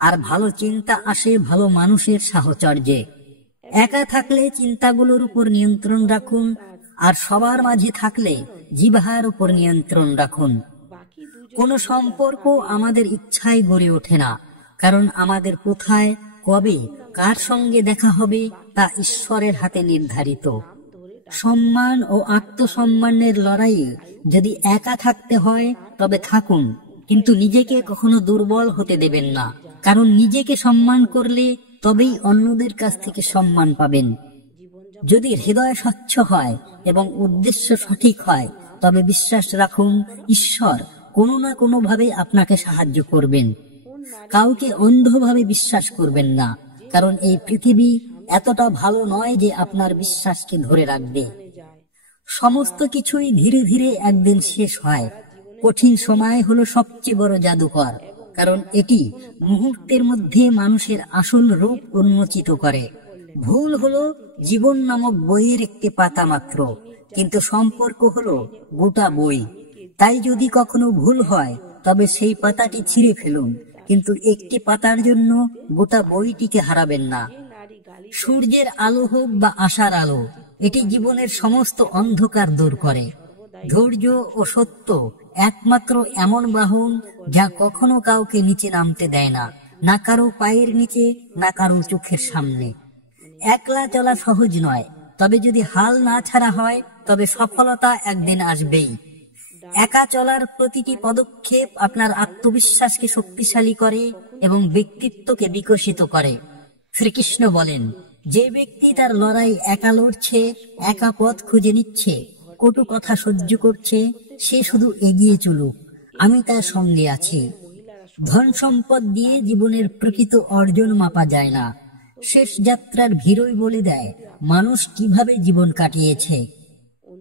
আর ভালো চিন্তা আসে ভালো মানুষের সাহচর্যে। একা থাকলে চিন্তাগুলোর উপর নিয়ন্ত্রণ রাখুন, আর সবার মাঝে থাকলে জিহ্বার উপর নিয়ন্ত্রণ রাখুন। কোনো সম্পর্ক আমাদের ইচ্ছায় গড়ে ওঠে না, কারণ আমাদের কোথায়, কবে, কার সঙ্গে দেখা হবে তা ঈশ্বরের হাতে নির্ধারিত। সম্মান ও আত্মসম্মানের লড়াইয়ে যদি একা থাকতে হয় তবে থাকুন, কিন্তু নিজেকে কখনো দুর্বল হতে দেবেন না, কারণ নিজেকে সম্মান করলে তবেই অন্যদের কাছ থেকে সম্মান পাবেন। যদি হৃদয় স্বচ্ছ হয় এবং উদ্দেশ্য সঠিক হয় তবে বিশ্বাস রাখুন, ঈশ্বর কোনো না কোনো ভাবে আপনাকে সাহায্য করবেন। কাউকে অন্ধভাবে বিশ্বাস করবেন না, কারণ এই পৃথিবী এতটা ভালো নয় যে আপনার বিশ্বাসকে ধরে রাখবে। সমস্ত কিছুই ধীরে ধীরে একদিন শেষ হয়। কঠিন সময় হলো সবচেয়ে বড় জাদুকর, কারণ এটি মুহূর্তের মধ্যে মানুষের আসল রূপ উন্মোচিত করে। ভুল হলো জীবন নামক বইয়ের একটি পাতা মাত্র, কিন্তু সম্পর্ক হলো গোটা বই। তাই যদি কখনো ভুল হয় তবে সেই পাতাটি ছিঁড়ে ফেলুন, কিন্তু একটি পাতার জন্য গোটা বইটিকে হারাবেন না। সূর্যের আলো হোক বা আশার আলো, এটি জীবনের সমস্ত অন্ধকার দূর করে। ধৈর্য ও সত্য একমাত্র এমন বাহন যা কখনো কাউকে নিচে নামতে দেয় না, না কারো পায়ের নিচে, না কারো চোখের সামনে। একলা চলা সহজ নয়, তবে যদি হাল না ছাড়া হয় তবে সফলতা একদিন আসবেই। একা চলার প্রতিটি পদক্ষেপ আপনার আত্মবিশ্বাসকে শক্তিশালী করে এবং ব্যক্তিত্বকে বিকশিত করে। শ্রীকৃষ্ণ বলেন, যে ব্যক্তি তার লড়াই একা লড়ছে, একা পথ খুঁজে নিচ্ছে, কটু কথা সহ্য করছে, সে শুধু এগিয়ে চলুক, আমি তার সঙ্গে আছি। ধন সম্পদ দিয়ে জীবনের প্রকৃত অর্জন মাপা যায় না। শেষ যাত্রার ভিড়ই বলে দেয় মানুষ কিভাবে জীবন কাটিয়েছে।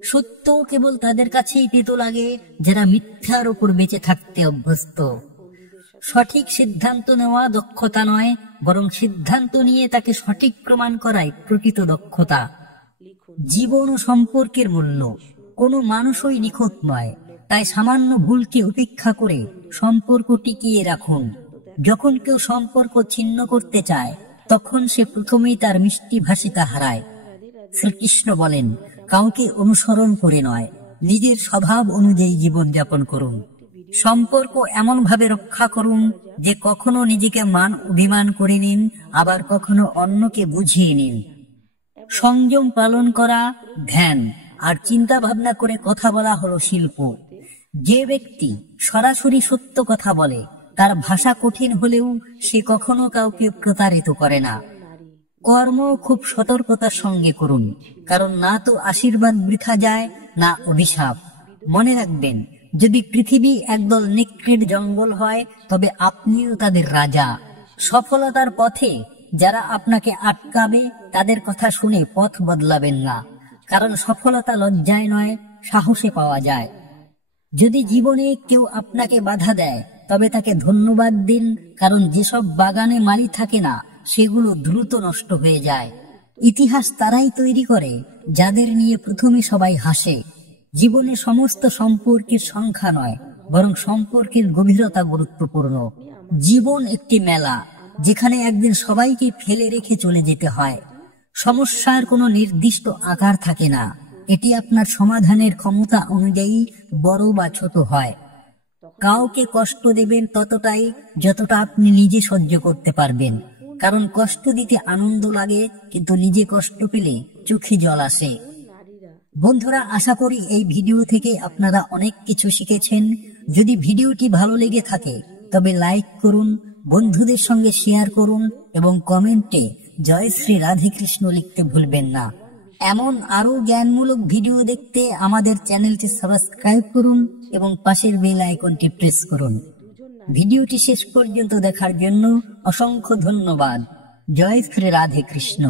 সত্য কেবল তাদের কাছেই তেতো লাগে যারা মিথ্যার উপর বেঁচে থাকতে অভ্যস্ত। সঠিক সিদ্ধান্ত নেওয়া দক্ষতা নয়, বরং সিদ্ধান্ত নিয়ে তাকে সঠিক প্রমাণ করাই প্রকৃত দক্ষতা। জীবন ও সম্পর্কের মূল্য, কোনো মানুষই নিখুঁত নয়, তাই সামান্য ভুলকে উপেক্ষা করে সম্পর্ক টিকিয়ে রাখুন। যখন কেউ সম্পর্ক ছিন্ন করতে চায় তখন সে প্রথমেই তার মিষ্টি ভাষিতা হারায়। শ্রীকৃষ্ণ বলেন, কাউকে অনুসরণ করে নয়, নিজের স্বভাব অনুযায়ী জীবন যাপন করুন। সম্পর্ক এমন ভাবে রক্ষা করুন যে কখনো নিজেকে মান অভিমান করে নিন, আবার কখনো অন্যকে বুঝিয়ে নিন। সংযম পালন করা, ধ্যান আর চিন্তা ভাবনা করে কথা বলা হলো শিল্প। যে ব্যক্তি সরাসরি সত্য কথা বলে তার ভাষা কঠিন হলেও সে কখনো কাউকে প্রতারিত করে না। কর্ম খুব সতর্কতার সঙ্গে করুন, কারণ না তো আশীর্বাদ বৃথা যায় না অভিশাপ। মনে রাখবেন, যদি পৃথিবী একদল নিকৃষ্ট জঙ্গল হয় তবে আপনিও তাদের রাজা। সফলতার পথে যারা আপনাকে আটকাবে তাদের কথা শুনে পথ বদলাবেন না, কারণ সফলতা লজ্জায় নয়, সাহসে পাওয়া যায়। যদি জীবনে কেউ আপনাকে বাধা দেয় তবে তাকে ধন্যবাদ দিন, কারণ যেসব বাগানে মালি থাকে না সেগুলো দ্রুত নষ্ট হয়ে যায়। ইতিহাস তারাই তৈরি করে যাদের নিয়ে প্রথমে সবাই হাসে। জীবনে সমস্ত সম্পর্কের সংখ্যা নয়, বরং সম্পর্কের গভীরতা গুরুত্বপূর্ণ। জীবন একটি মেলা, যেখানে একদিন সবাইকে ফেলে রেখে চলে যেতে হয়। সমস্যার কোনো নির্দিষ্ট আকার থাকে না, এটি আপনার সমাধানের ক্ষমতা অনুযায়ী বড় বা ছোট হয়। কাউকে কষ্ট দেবেন ততটাই যতটা আপনি নিজে সহ্য করতে পারবেন, কারণ কষ্ট দিতে আনন্দ লাগে, কিন্তু নিজে কষ্ট পেলে চোখে জল আসে। বন্ধুরা, আশা করি এই ভিডিও থেকে আপনারা অনেক কিছু শিখেছেন। যদি ভিডিওটি ভালো লেগে থাকে তবে লাইক করুন, বন্ধুদের সঙ্গে শেয়ার করুন এবং কমেন্টে জয় শ্রী রাধে কৃষ্ণ লিখতে ভুলবেন না। এমন আরো জ্ঞানমূলক ভিডিও দেখতে আমাদের চ্যানেলটি সাবস্ক্রাইব করুন এবং পাশের বেল আইকনটি প্রেস করুন। ভিডিওটি শেষ পর্যন্ত দেখার জন্য অসংখ্য ধন্যবাদ। জয় শ্রী রাধে কৃষ্ণ।